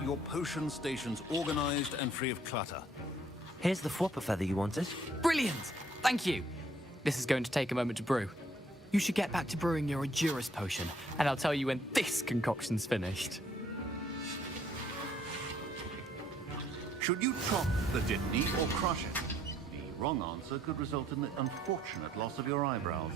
Your potion stations organized and free of clutter. Here's the Fwooper feather you wanted. Brilliant! Thank you! This is going to take a moment to brew. You should get back to brewing your Edurus potion, and I'll tell you when this concoction's finished. Should you chop the Dittany or crush it? The wrong answer could result in the unfortunate loss of your eyebrows.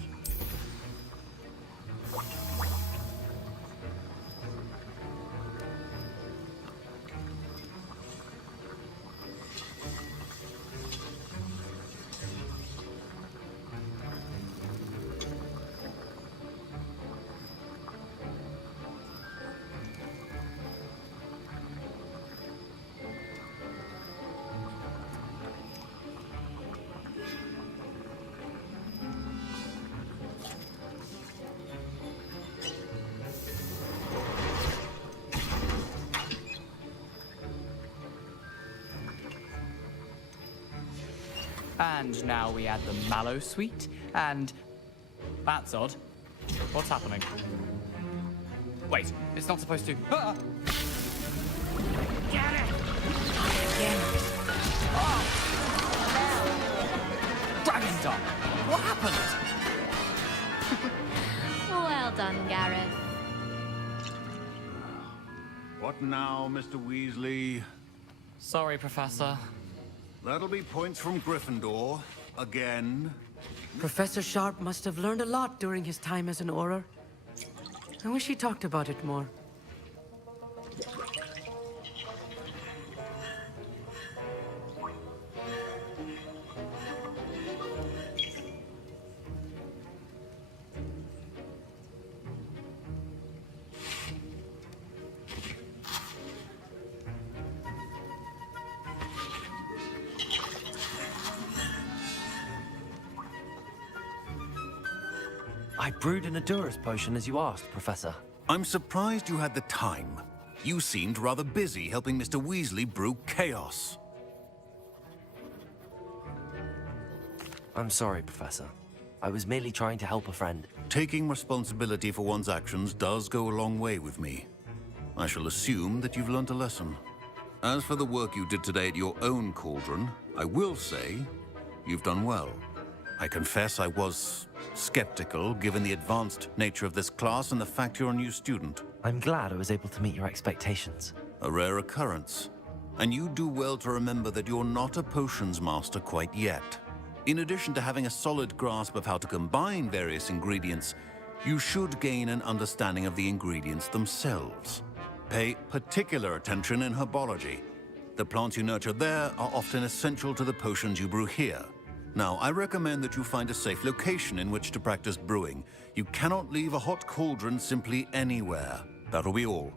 And now we add the mallow sweet, and... That's odd. What's happening? Wait, it's not supposed to... Ah! Get it! Oh! Dragon Dog! What happened? Well done, Gareth. What now, Mr. Weasley? Sorry, Professor. That'll be points from Gryffindor. Again. Professor Sharp must have learned a lot during his time as an Auror. I wish he talked about it more. I brewed an Edurus potion as you asked, Professor. I'm surprised you had the time. You seemed rather busy helping Mr. Weasley brew chaos. I'm sorry, Professor. I was merely trying to help a friend. Taking responsibility for one's actions does go a long way with me. I shall assume that you've learnt a lesson. As for the work you did today at your own cauldron, I will say you've done well. I confess I was skeptical, given the advanced nature of this class and the fact you're a new student. I'm glad I was able to meet your expectations. A rare occurrence. And you do well to remember that you're not a potions master quite yet. In addition to having a solid grasp of how to combine various ingredients, you should gain an understanding of the ingredients themselves. Pay particular attention in herbology. The plants you nurture there are often essential to the potions you brew here. Now, I recommend that you find a safe location in which to practice brewing. You cannot leave a hot cauldron simply anywhere. That'll be all.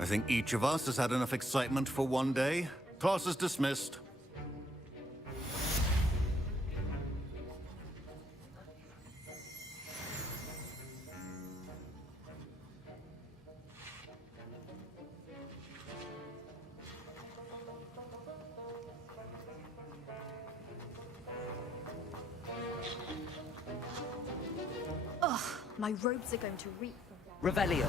I think each of us has had enough excitement for one day. Class is dismissed. Ugh, my robes are going to reek from down. Revelio.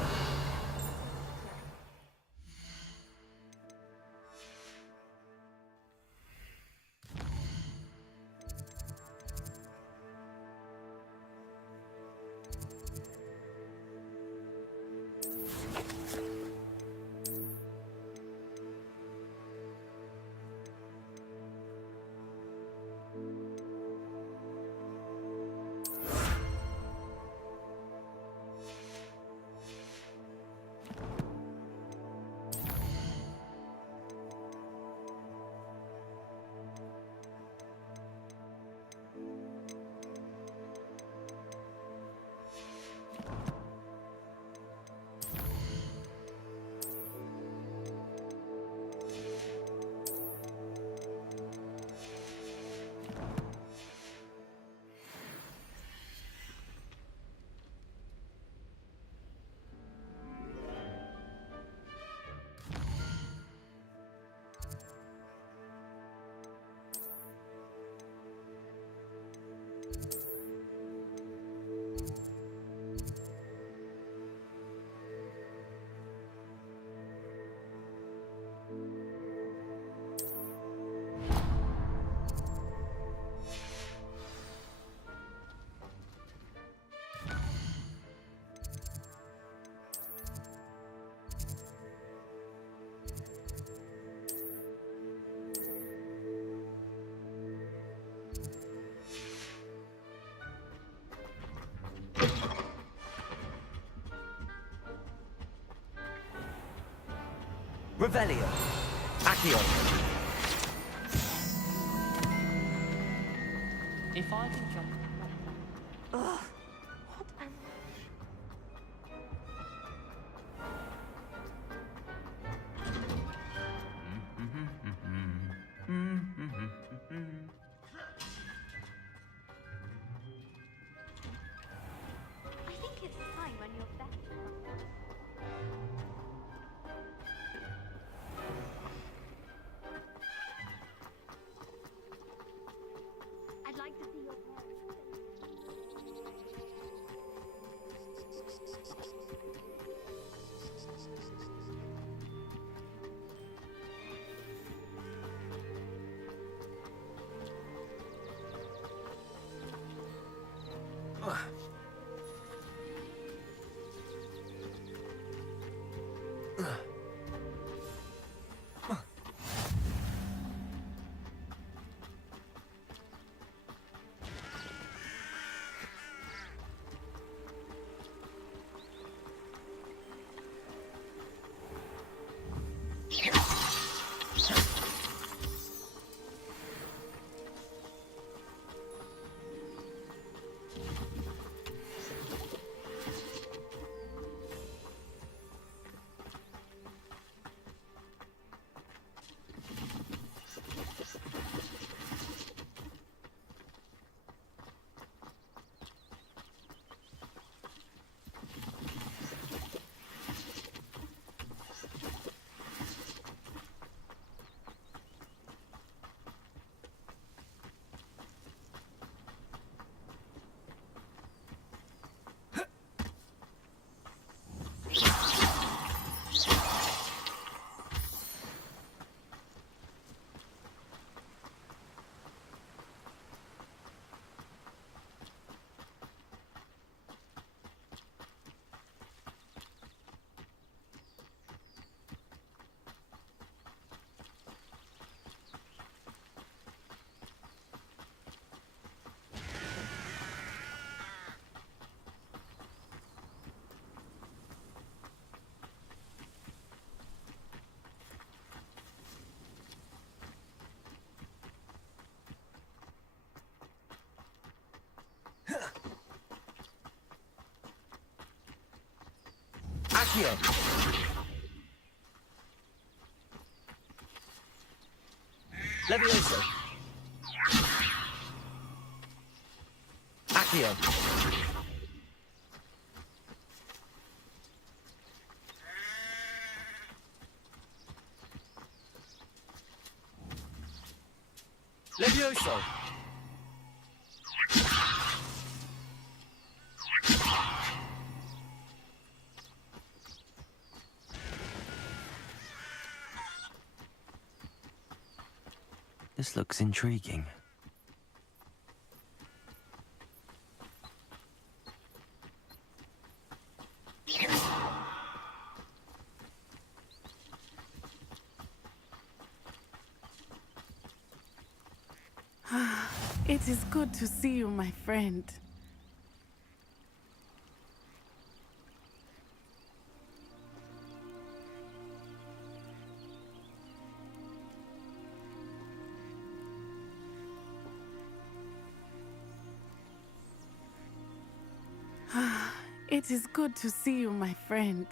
Revelio. Accio. If I can jump... Ugh. I think it's time when you're better. I'd like to see your Accio! Levioso! Accio! Levioso! This looks intriguing. It is good to see you, my friend. It is good to see you, my friend.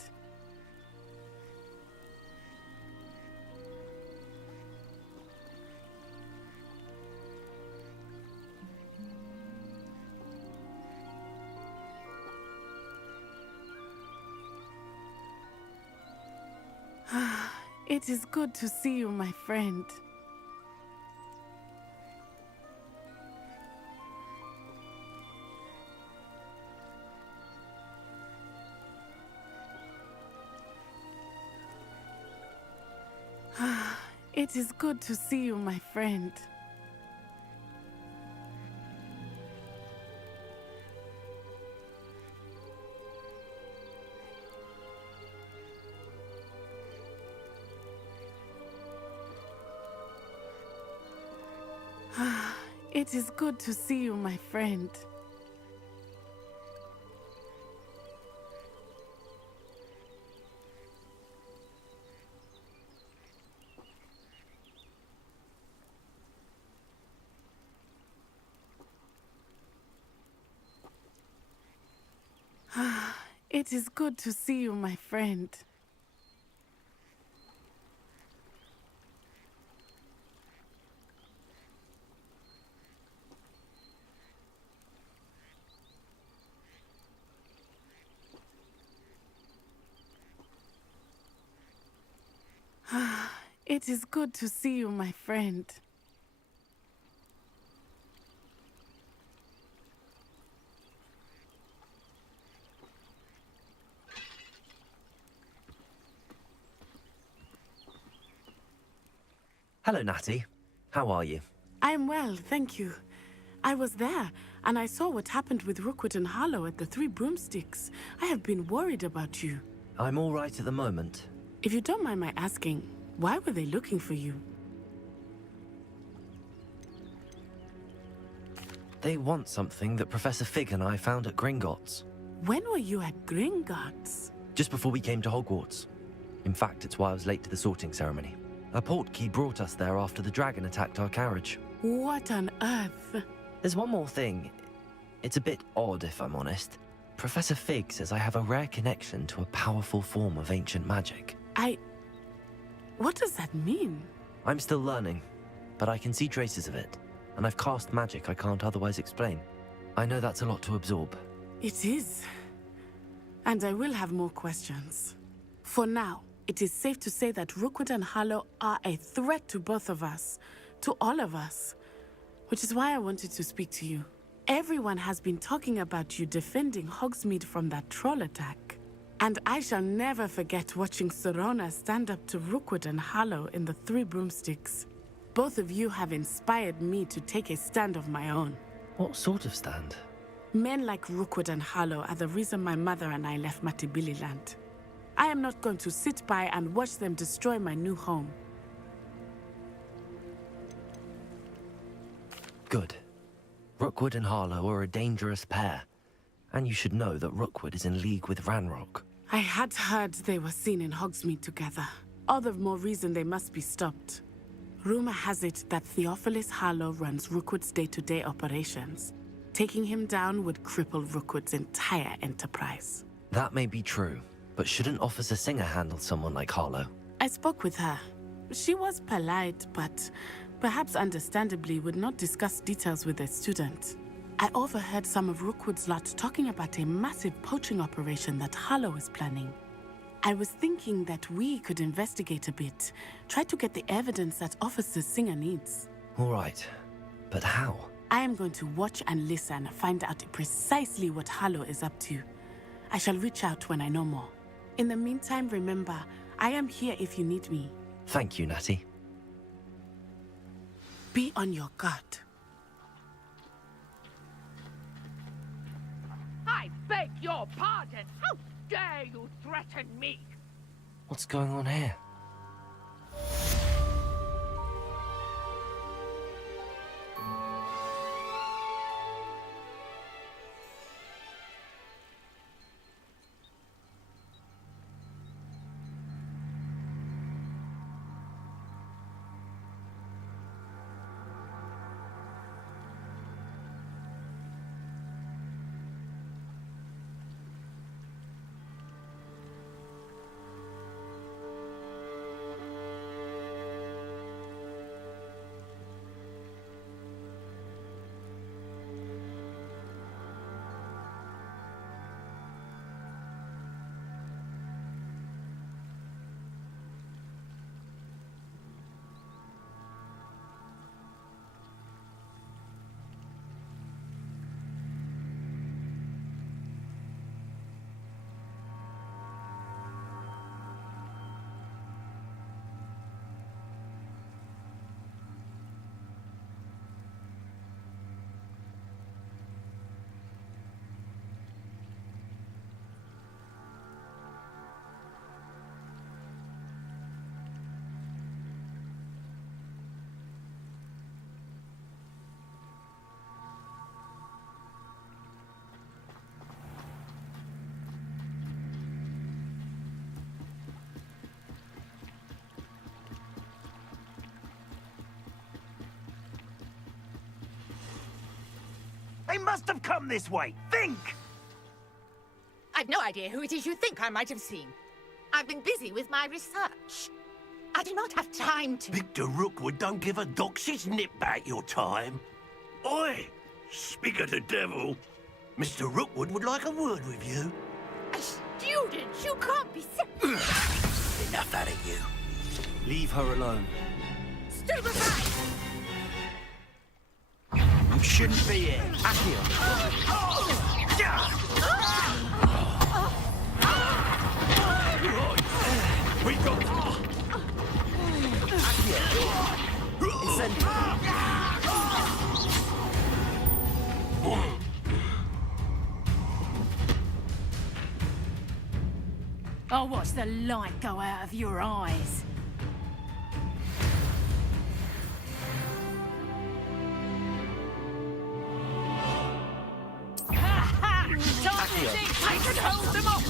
It is good to see you, my friend. It is good to see you, my friend. It is good to see you, my friend. It is good to see you, my friend. It is good to see you, my friend. Hello, Natty. How are you? I'm well, thank you. I was there, and I saw what happened with Rookwood and Harlow at the Three Broomsticks. I have been worried about you. I'm all right at the moment. If you don't mind my asking, why were they looking for you? They want something that Professor Fig and I found at Gringotts. When were you at Gringotts? Just before we came to Hogwarts. In fact, it's why I was late to the sorting ceremony. A portkey brought us there after the dragon attacked our carriage. What on earth? There's one more thing. It's a bit odd, if I'm honest. Professor Fig says I have a rare connection to a powerful form of ancient magic. What does that mean? I'm still learning, but I can see traces of it, and I've cast magic I can't otherwise explain. I know that's a lot to absorb. It is. And I will have more questions. For now, it is safe to say that Rookwood and Harlow are a threat to both of us, to all of us, which is why I wanted to speak to you. Everyone has been talking about you defending Hogsmeade from that troll attack. And I shall never forget watching Sirona stand up to Rookwood and Harlow in the Three Broomsticks. Both of you have inspired me to take a stand of my own. What sort of stand? Men like Rookwood and Harlow are the reason my mother and I left Matabeleland. I am not going to sit by and watch them destroy my new home. Good. Rookwood and Harlow are a dangerous pair. And you should know that Rookwood is in league with Ranrock. I had heard they were seen in Hogsmeade together. All the more reason they must be stopped. Rumor has it that Theophilus Harlow runs Rookwood's day-to-day operations. Taking him down would cripple Rookwood's entire enterprise. That may be true, But shouldn't Officer Singer handle someone like Harlow? I spoke with her. She was polite, but perhaps understandably would not discuss details with a student. I overheard some of Rookwood's lot talking about a massive poaching operation that Harlow is planning. I was thinking that we could investigate a bit, try to get the evidence that Officer Singer needs. All right, but how? I am going to watch and listen, find out precisely what Harlow is up to. I shall reach out when I know more. In the meantime, remember, I am here if you need me. Thank you, Natty. Be on your guard. I beg your pardon. How dare you threaten me? What's going on here? They must have come this way. Think! I've no idea who it is you think I might have seen. I've been busy with my research. I do not have time to... Victor Rookwood don't give a doxy's nip back your time. Oi! Speak of the devil. Mr. Rookwood would like a word with you. A student? You can't be Enough out of you. Leave her alone. Stupefy! You shouldn't be here. We got... I'll watch the light go out of your eyes. Time to think I can hold them off!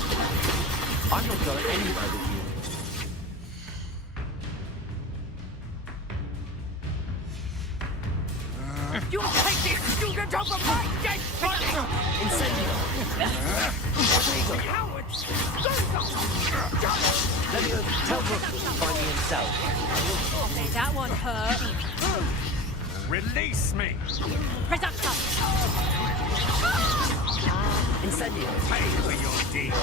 I'm not going anywhere with you. You'll take this student over my dead body! Incendio! Cowards! Let me tell Rook to find me himself. Let that one hurt. Release me! Reductor! Incendio! Pay for your deed!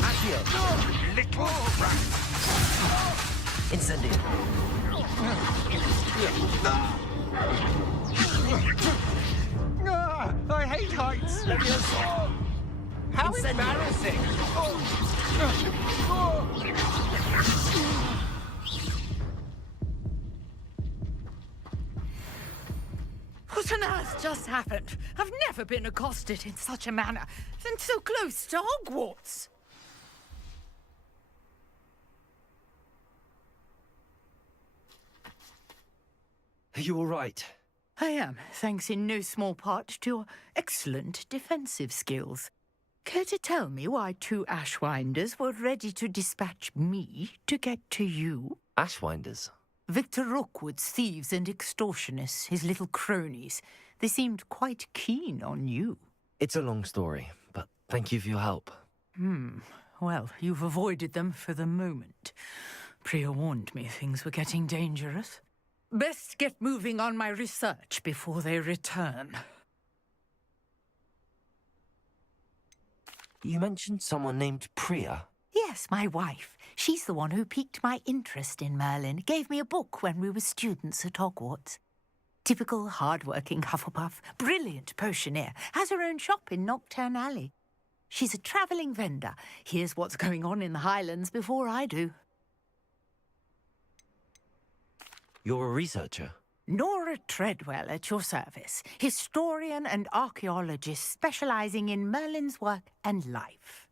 Accio! Little brat! Incendio! I hate heights! How embarrassing! What on earth just happened? I've never been accosted in such a manner, and so close to Hogwarts. Are you all right? I am, thanks in no small part to your excellent defensive skills. Care to tell me why two Ashwinders were ready to dispatch me to get to you? Ashwinders? Victor Rookwood's thieves and extortionists, his little cronies. They seemed quite keen on you. It's a long story, but Thank you for your help. Well, you've avoided them for the moment. Priya warned me things were getting dangerous. Best get moving on my research before they return. You mentioned someone named Priya. Yes, my wife. She's the one who piqued my interest in Merlin. Gave me a book when we were students at Hogwarts. Typical hard-working Hufflepuff, brilliant potioneer, has her own shop in Knockturn Alley. She's a travelling vendor. Hears what's going on in the Highlands before I do. You're a researcher? Nora Treadwell at your service. Historian and archaeologist specialising in Merlin's work and life.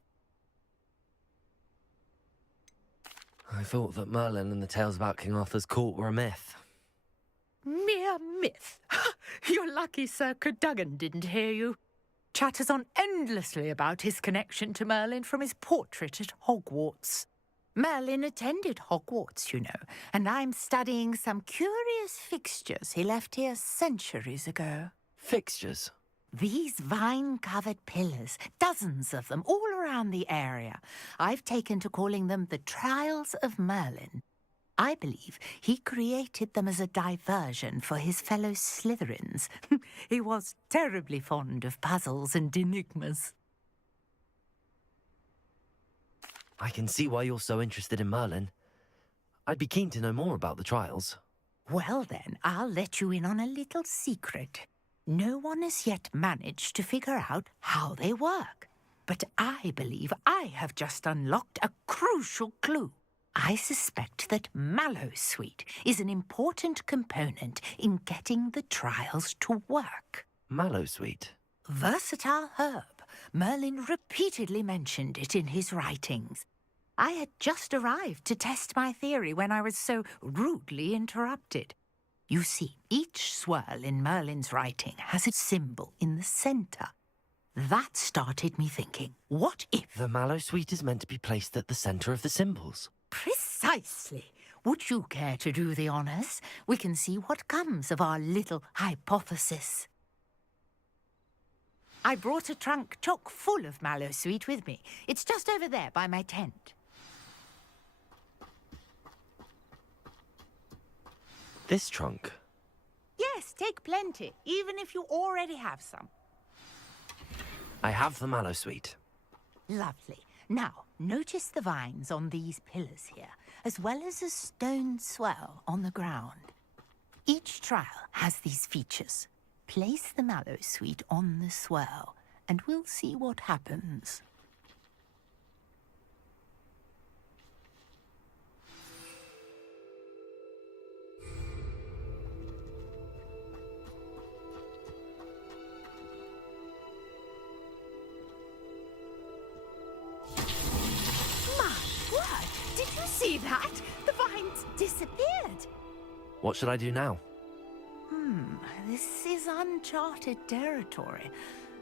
I thought that Merlin and the tales about King Arthur's court were a myth. Mere myth. You're lucky Sir Cadogan didn't hear you. Chatters on endlessly about his connection to Merlin from his portrait at Hogwarts. Merlin attended Hogwarts, you know, and I'm studying some curious fixtures he left here centuries ago. Fixtures? These vine-covered pillars, dozens of them, all around the area. I've taken to calling them the Trials of Merlin. I believe he created them as a diversion for his fellow Slytherins. He was terribly fond of puzzles and enigmas. I can see why you're so interested in Merlin. I'd be keen to know more about the trials. Well then, I'll let you in on a little secret. No one has yet managed to figure out how they work. But I believe I have just unlocked a crucial clue. I suspect that Mallowsweet is an important component in getting the trials to work. Mallowsweet? Versatile herb. Merlin repeatedly mentioned it in his writings. I had just arrived to test my theory when I was so rudely interrupted. You see, each swirl in Merlin's writing has a symbol in the centre. That started me thinking, what if... The Mallowsweet is meant to be placed at the centre of the symbols. Precisely. Would you care to do the honours? We can see what comes of our little hypothesis. I brought a trunk chock full of Mallowsweet with me. It's just over there by my tent. This trunk? Yes, take plenty, even if you already have some. I have the Mallowsweet. Lovely. Now, notice the vines on these pillars here, as well as a stone swell on the ground. Each trial has these features. Place the Mallowsweet on the swirl, and we'll see what happens. See that? The vines disappeared. What should I do now? This is uncharted territory.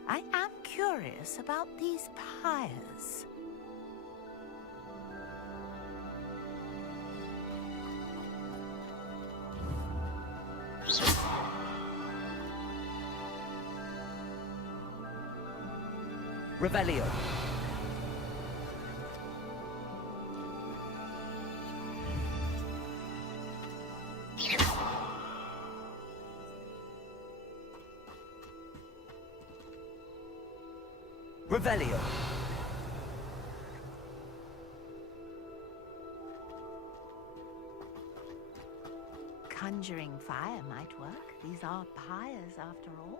I am curious about these pyres. Revelio. Revelio. Conjuring fire might work. These are pyres after all.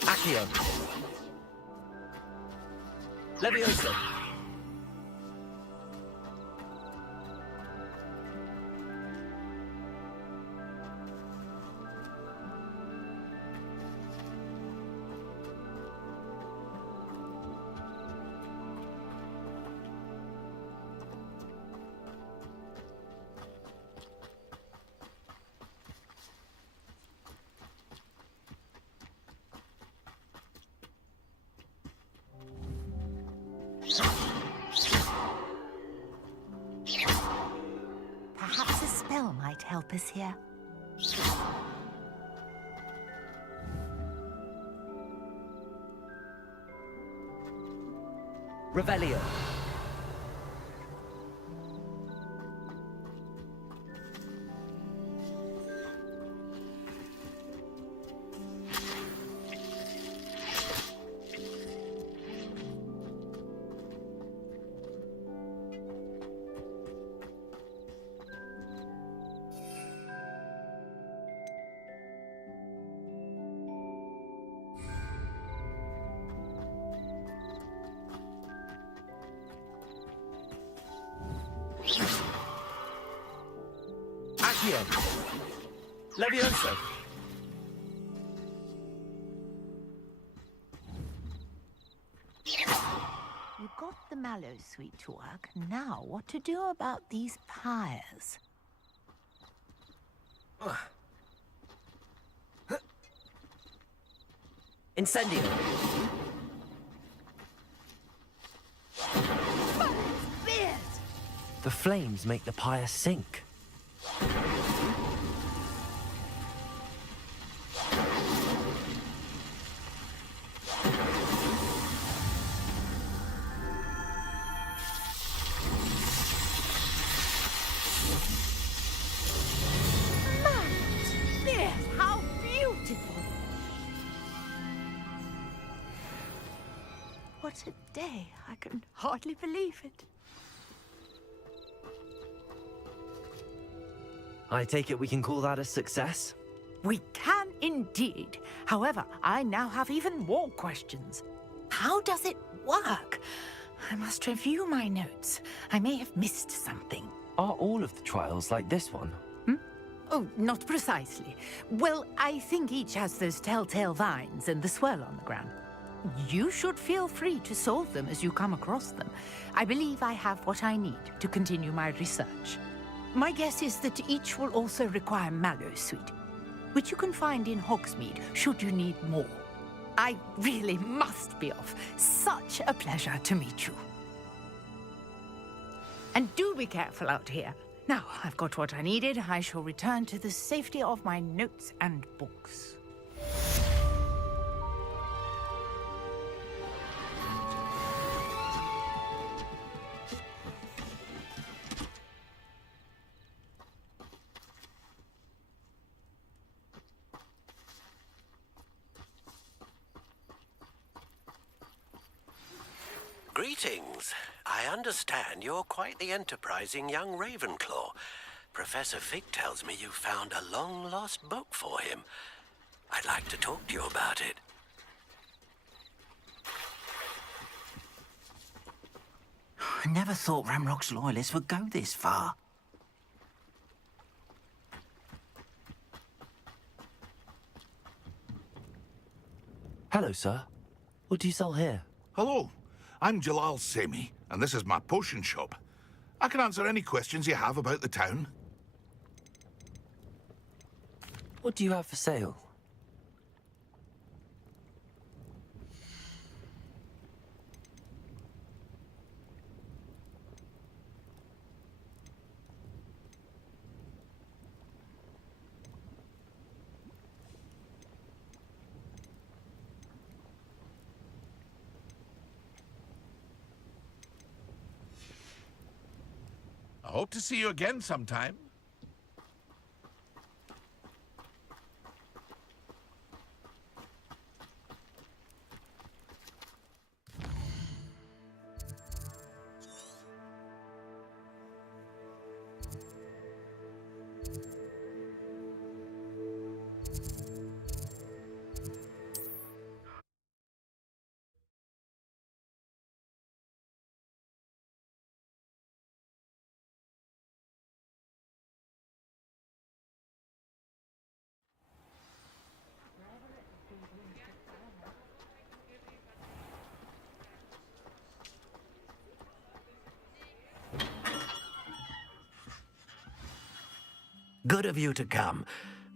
Accio. Leviosa. Perhaps a spell might help us here. Revelio. Accio. Levioso. You got the mallow sweet to work. Now, what to do about these pyres? Incendio. The flames make the pyre sink. Yes, how beautiful! What a day. I can hardly believe it. I take it we can call that a success? We can indeed. However, I now have even more questions. How does it work? I must review my notes. I may have missed something. Are all of the trials like this one? Oh, not precisely. Well, I think each has those telltale vines and the swirl on the ground. You should feel free to solve them as you come across them. I believe I have what I need to continue my research. My guess is that each will also require mallowsweet, which you can find in Hogsmeade should you need more. I really must be off. Such a pleasure to meet you. And do be careful out here. Now, I've got what I needed. I shall return to the safety of my notes and books. Greetings. I understand you're quite the enterprising young Ravenclaw. Professor Fig tells me you found a long-lost book for him. I'd like to talk to you about it. I never thought Ramrock's loyalists would go this far. Hello, sir. What do you sell here? Hello, I'm Jalal Semi, and this is my potion shop. I can answer any questions you have about the town. What do you have for sale? I hope to see you again sometime. Good of you to come.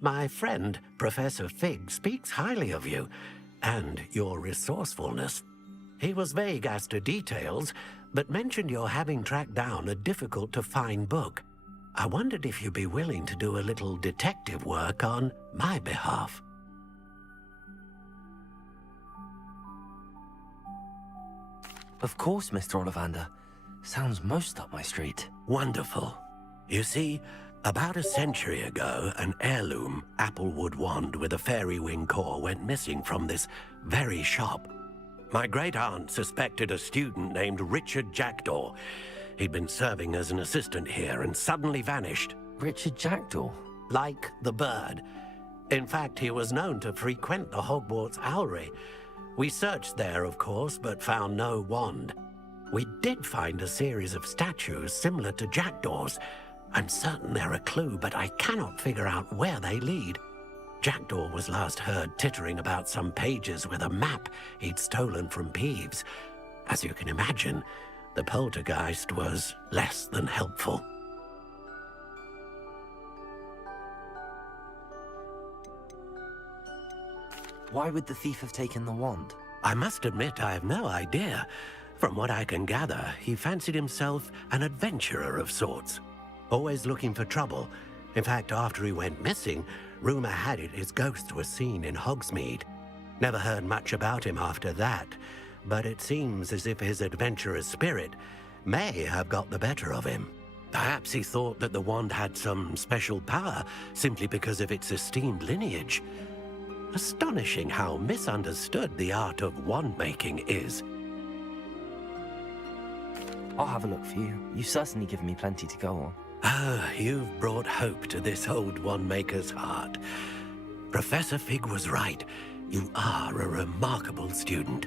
My friend, Professor Fig, speaks highly of you and your resourcefulness. He was vague as to details, but mentioned your having tracked down a difficult-to-find book. I wondered if you'd be willing to do a little detective work on my behalf. Of course, Mr. Ollivander. Sounds most up my street. Wonderful. You see, about a century ago, an heirloom applewood wand with a fairy wing core went missing from this very shop. My great-aunt suspected a student named Richard Jackdaw. He'd been serving as an assistant here and suddenly vanished. Richard Jackdaw? Like the bird. In fact, he was known to frequent the Hogwarts Owlery. We searched there, of course, but found no wand. We did find a series of statues similar to Jackdaw's. I'm certain they're a clue, but I cannot figure out where they lead. Jackdaw was last heard tittering about some pages with a map he'd stolen from Peeves. As you can imagine, the poltergeist was less than helpful. Why would the thief have taken the wand? I must admit I have no idea. From what I can gather, he fancied himself an adventurer of sorts. Always looking for trouble. In fact, after he went missing, rumor had it his ghost was seen in Hogsmeade. Never heard much about him after that, but it seems as if his adventurous spirit may have got the better of him. Perhaps he thought that the wand had some special power simply because of its esteemed lineage. Astonishing how misunderstood the art of wand-making is. I'll have a look for you. You've certainly given me plenty to go on. Ah, you've brought hope to this old wand-maker's heart. Professor Fig was right. You are a remarkable student.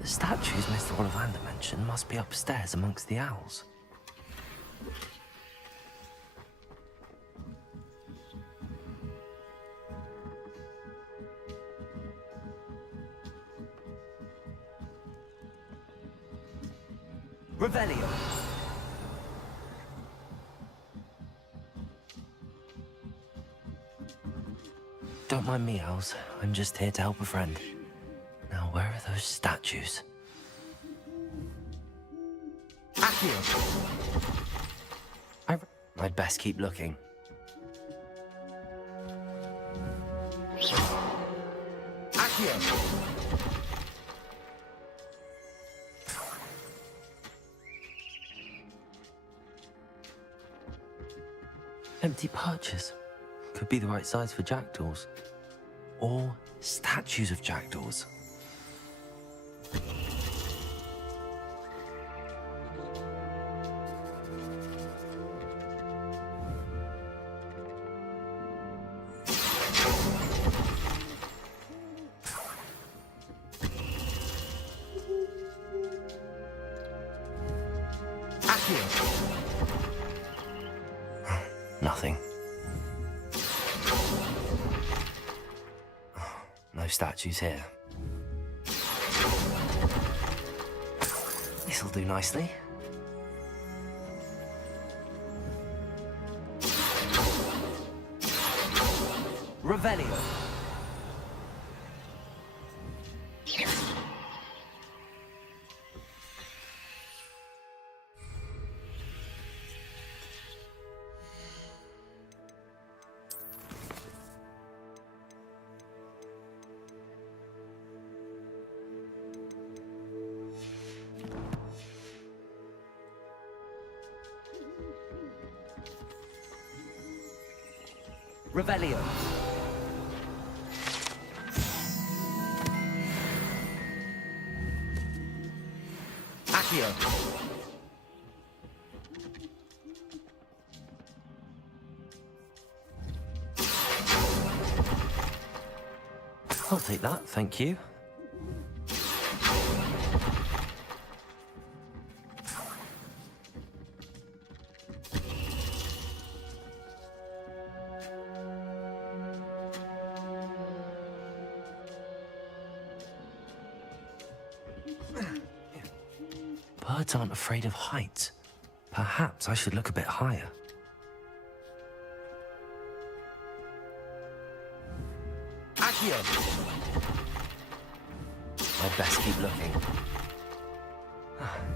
The statues Mr. Ollivander mentioned must be upstairs amongst the owls. Revelio! Don't mind me, owls. I'm just here to help a friend. Now, where are those statues? I'd best keep looking. empty perches. Could be the right size for jackdaws. Or statues of jackdaws. Nothing. No statues here. This'll do nicely. Revelio. Revelio. Accio. I'll take that, thank you. Birds aren't afraid of heights. Perhaps I should look a bit higher. Accio! I'd best keep looking.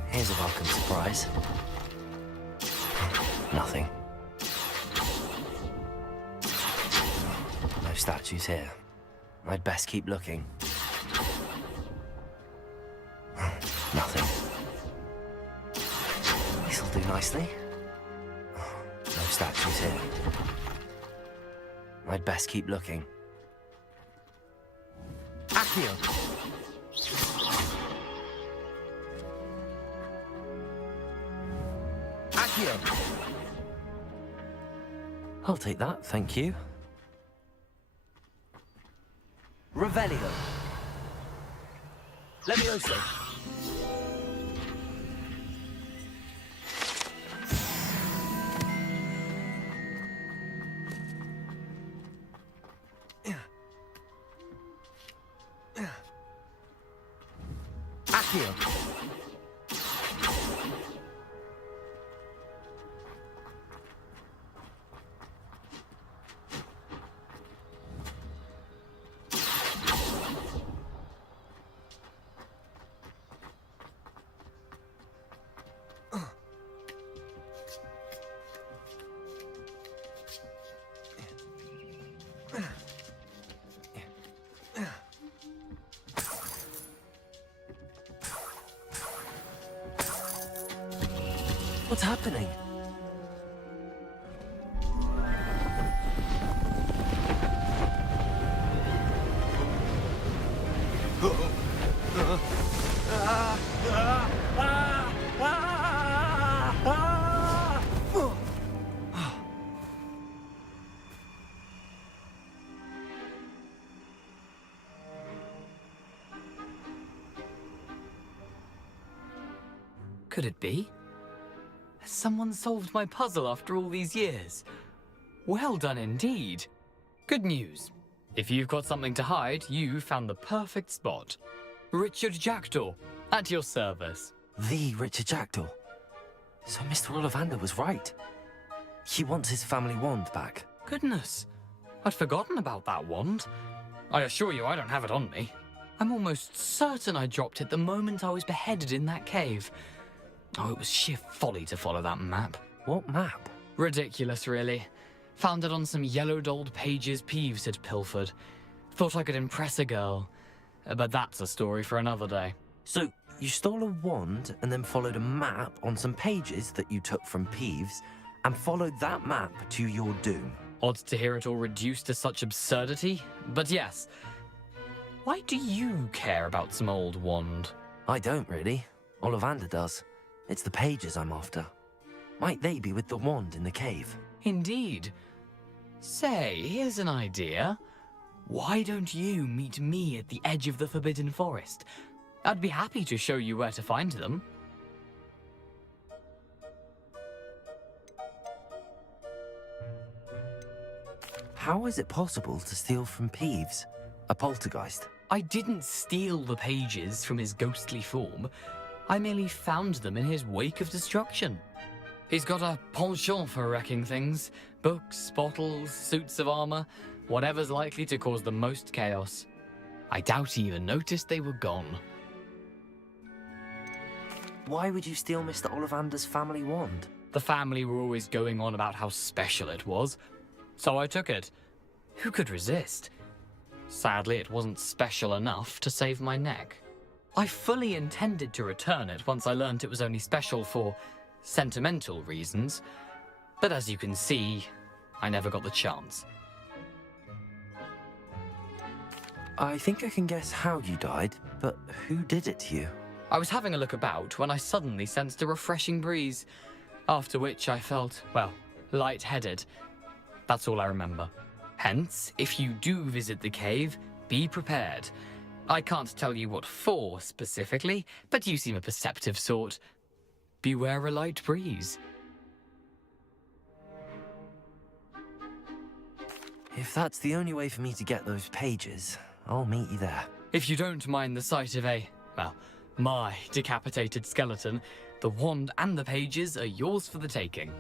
Here's a welcome surprise. Nothing. No statues here. I'd best keep looking. Nothing. This'll do nicely. No statues here. I'd best keep looking. Accio! Accio! I'll take that, thank you. Revelio. Levioso. Accio. What's happening? Could it be? Has someone solved my puzzle after all these years? Well done indeed. Good news. If you've got something to hide, you found the perfect spot. Richard Jackdaw, at your service. The Richard Jackdaw. So Mr. Ollivander was right. He wants his family wand back. Goodness, I'd forgotten about that wand. I assure you I don't have it on me. I'm almost certain I dropped it the moment I was beheaded in that cave. Oh, it was sheer folly to follow that map. What map? Ridiculous, really. Found it on some yellowed old pages Peeves had pilfered. Thought I could impress a girl. But that's a story for another day. So, you stole a wand and then followed a map on some pages that you took from Peeves, and followed that map to your doom. Odd to hear it all reduced to such absurdity, but yes. Why do you care about some old wand? I don't really. Ollivander does. It's the pages I'm after. Might they be with the wand in the cave? Indeed. Say, here's an idea. Why don't you meet me at the edge of the Forbidden Forest? I'd be happy to show you where to find them. How is it possible to steal from Peeves, a poltergeist? I didn't steal the pages from his ghostly form. I merely found them in his wake of destruction. He's got a penchant for wrecking things. Books, bottles, suits of armor, whatever's likely to cause the most chaos. I doubt he even noticed they were gone. Why would you steal Mr. Ollivander's family wand? The family were always going on about how special it was, so I took it. Who could resist? Sadly, it wasn't special enough to save my neck. I fully intended to return it once I learned it was only special for sentimental reasons, but as you can see, I never got the chance. I think I can guess how you died, but who did it to you? I was having a look about when I suddenly sensed a refreshing breeze, after which I felt, well, lightheaded. That's all I remember. Hence, if you do visit the cave, be prepared. I can't tell you what for specifically, but you seem a perceptive sort. Beware a light breeze. If that's the only way for me to get those pages, I'll meet you there. If you don't mind the sight of my decapitated skeleton, the wand and the pages are yours for the taking.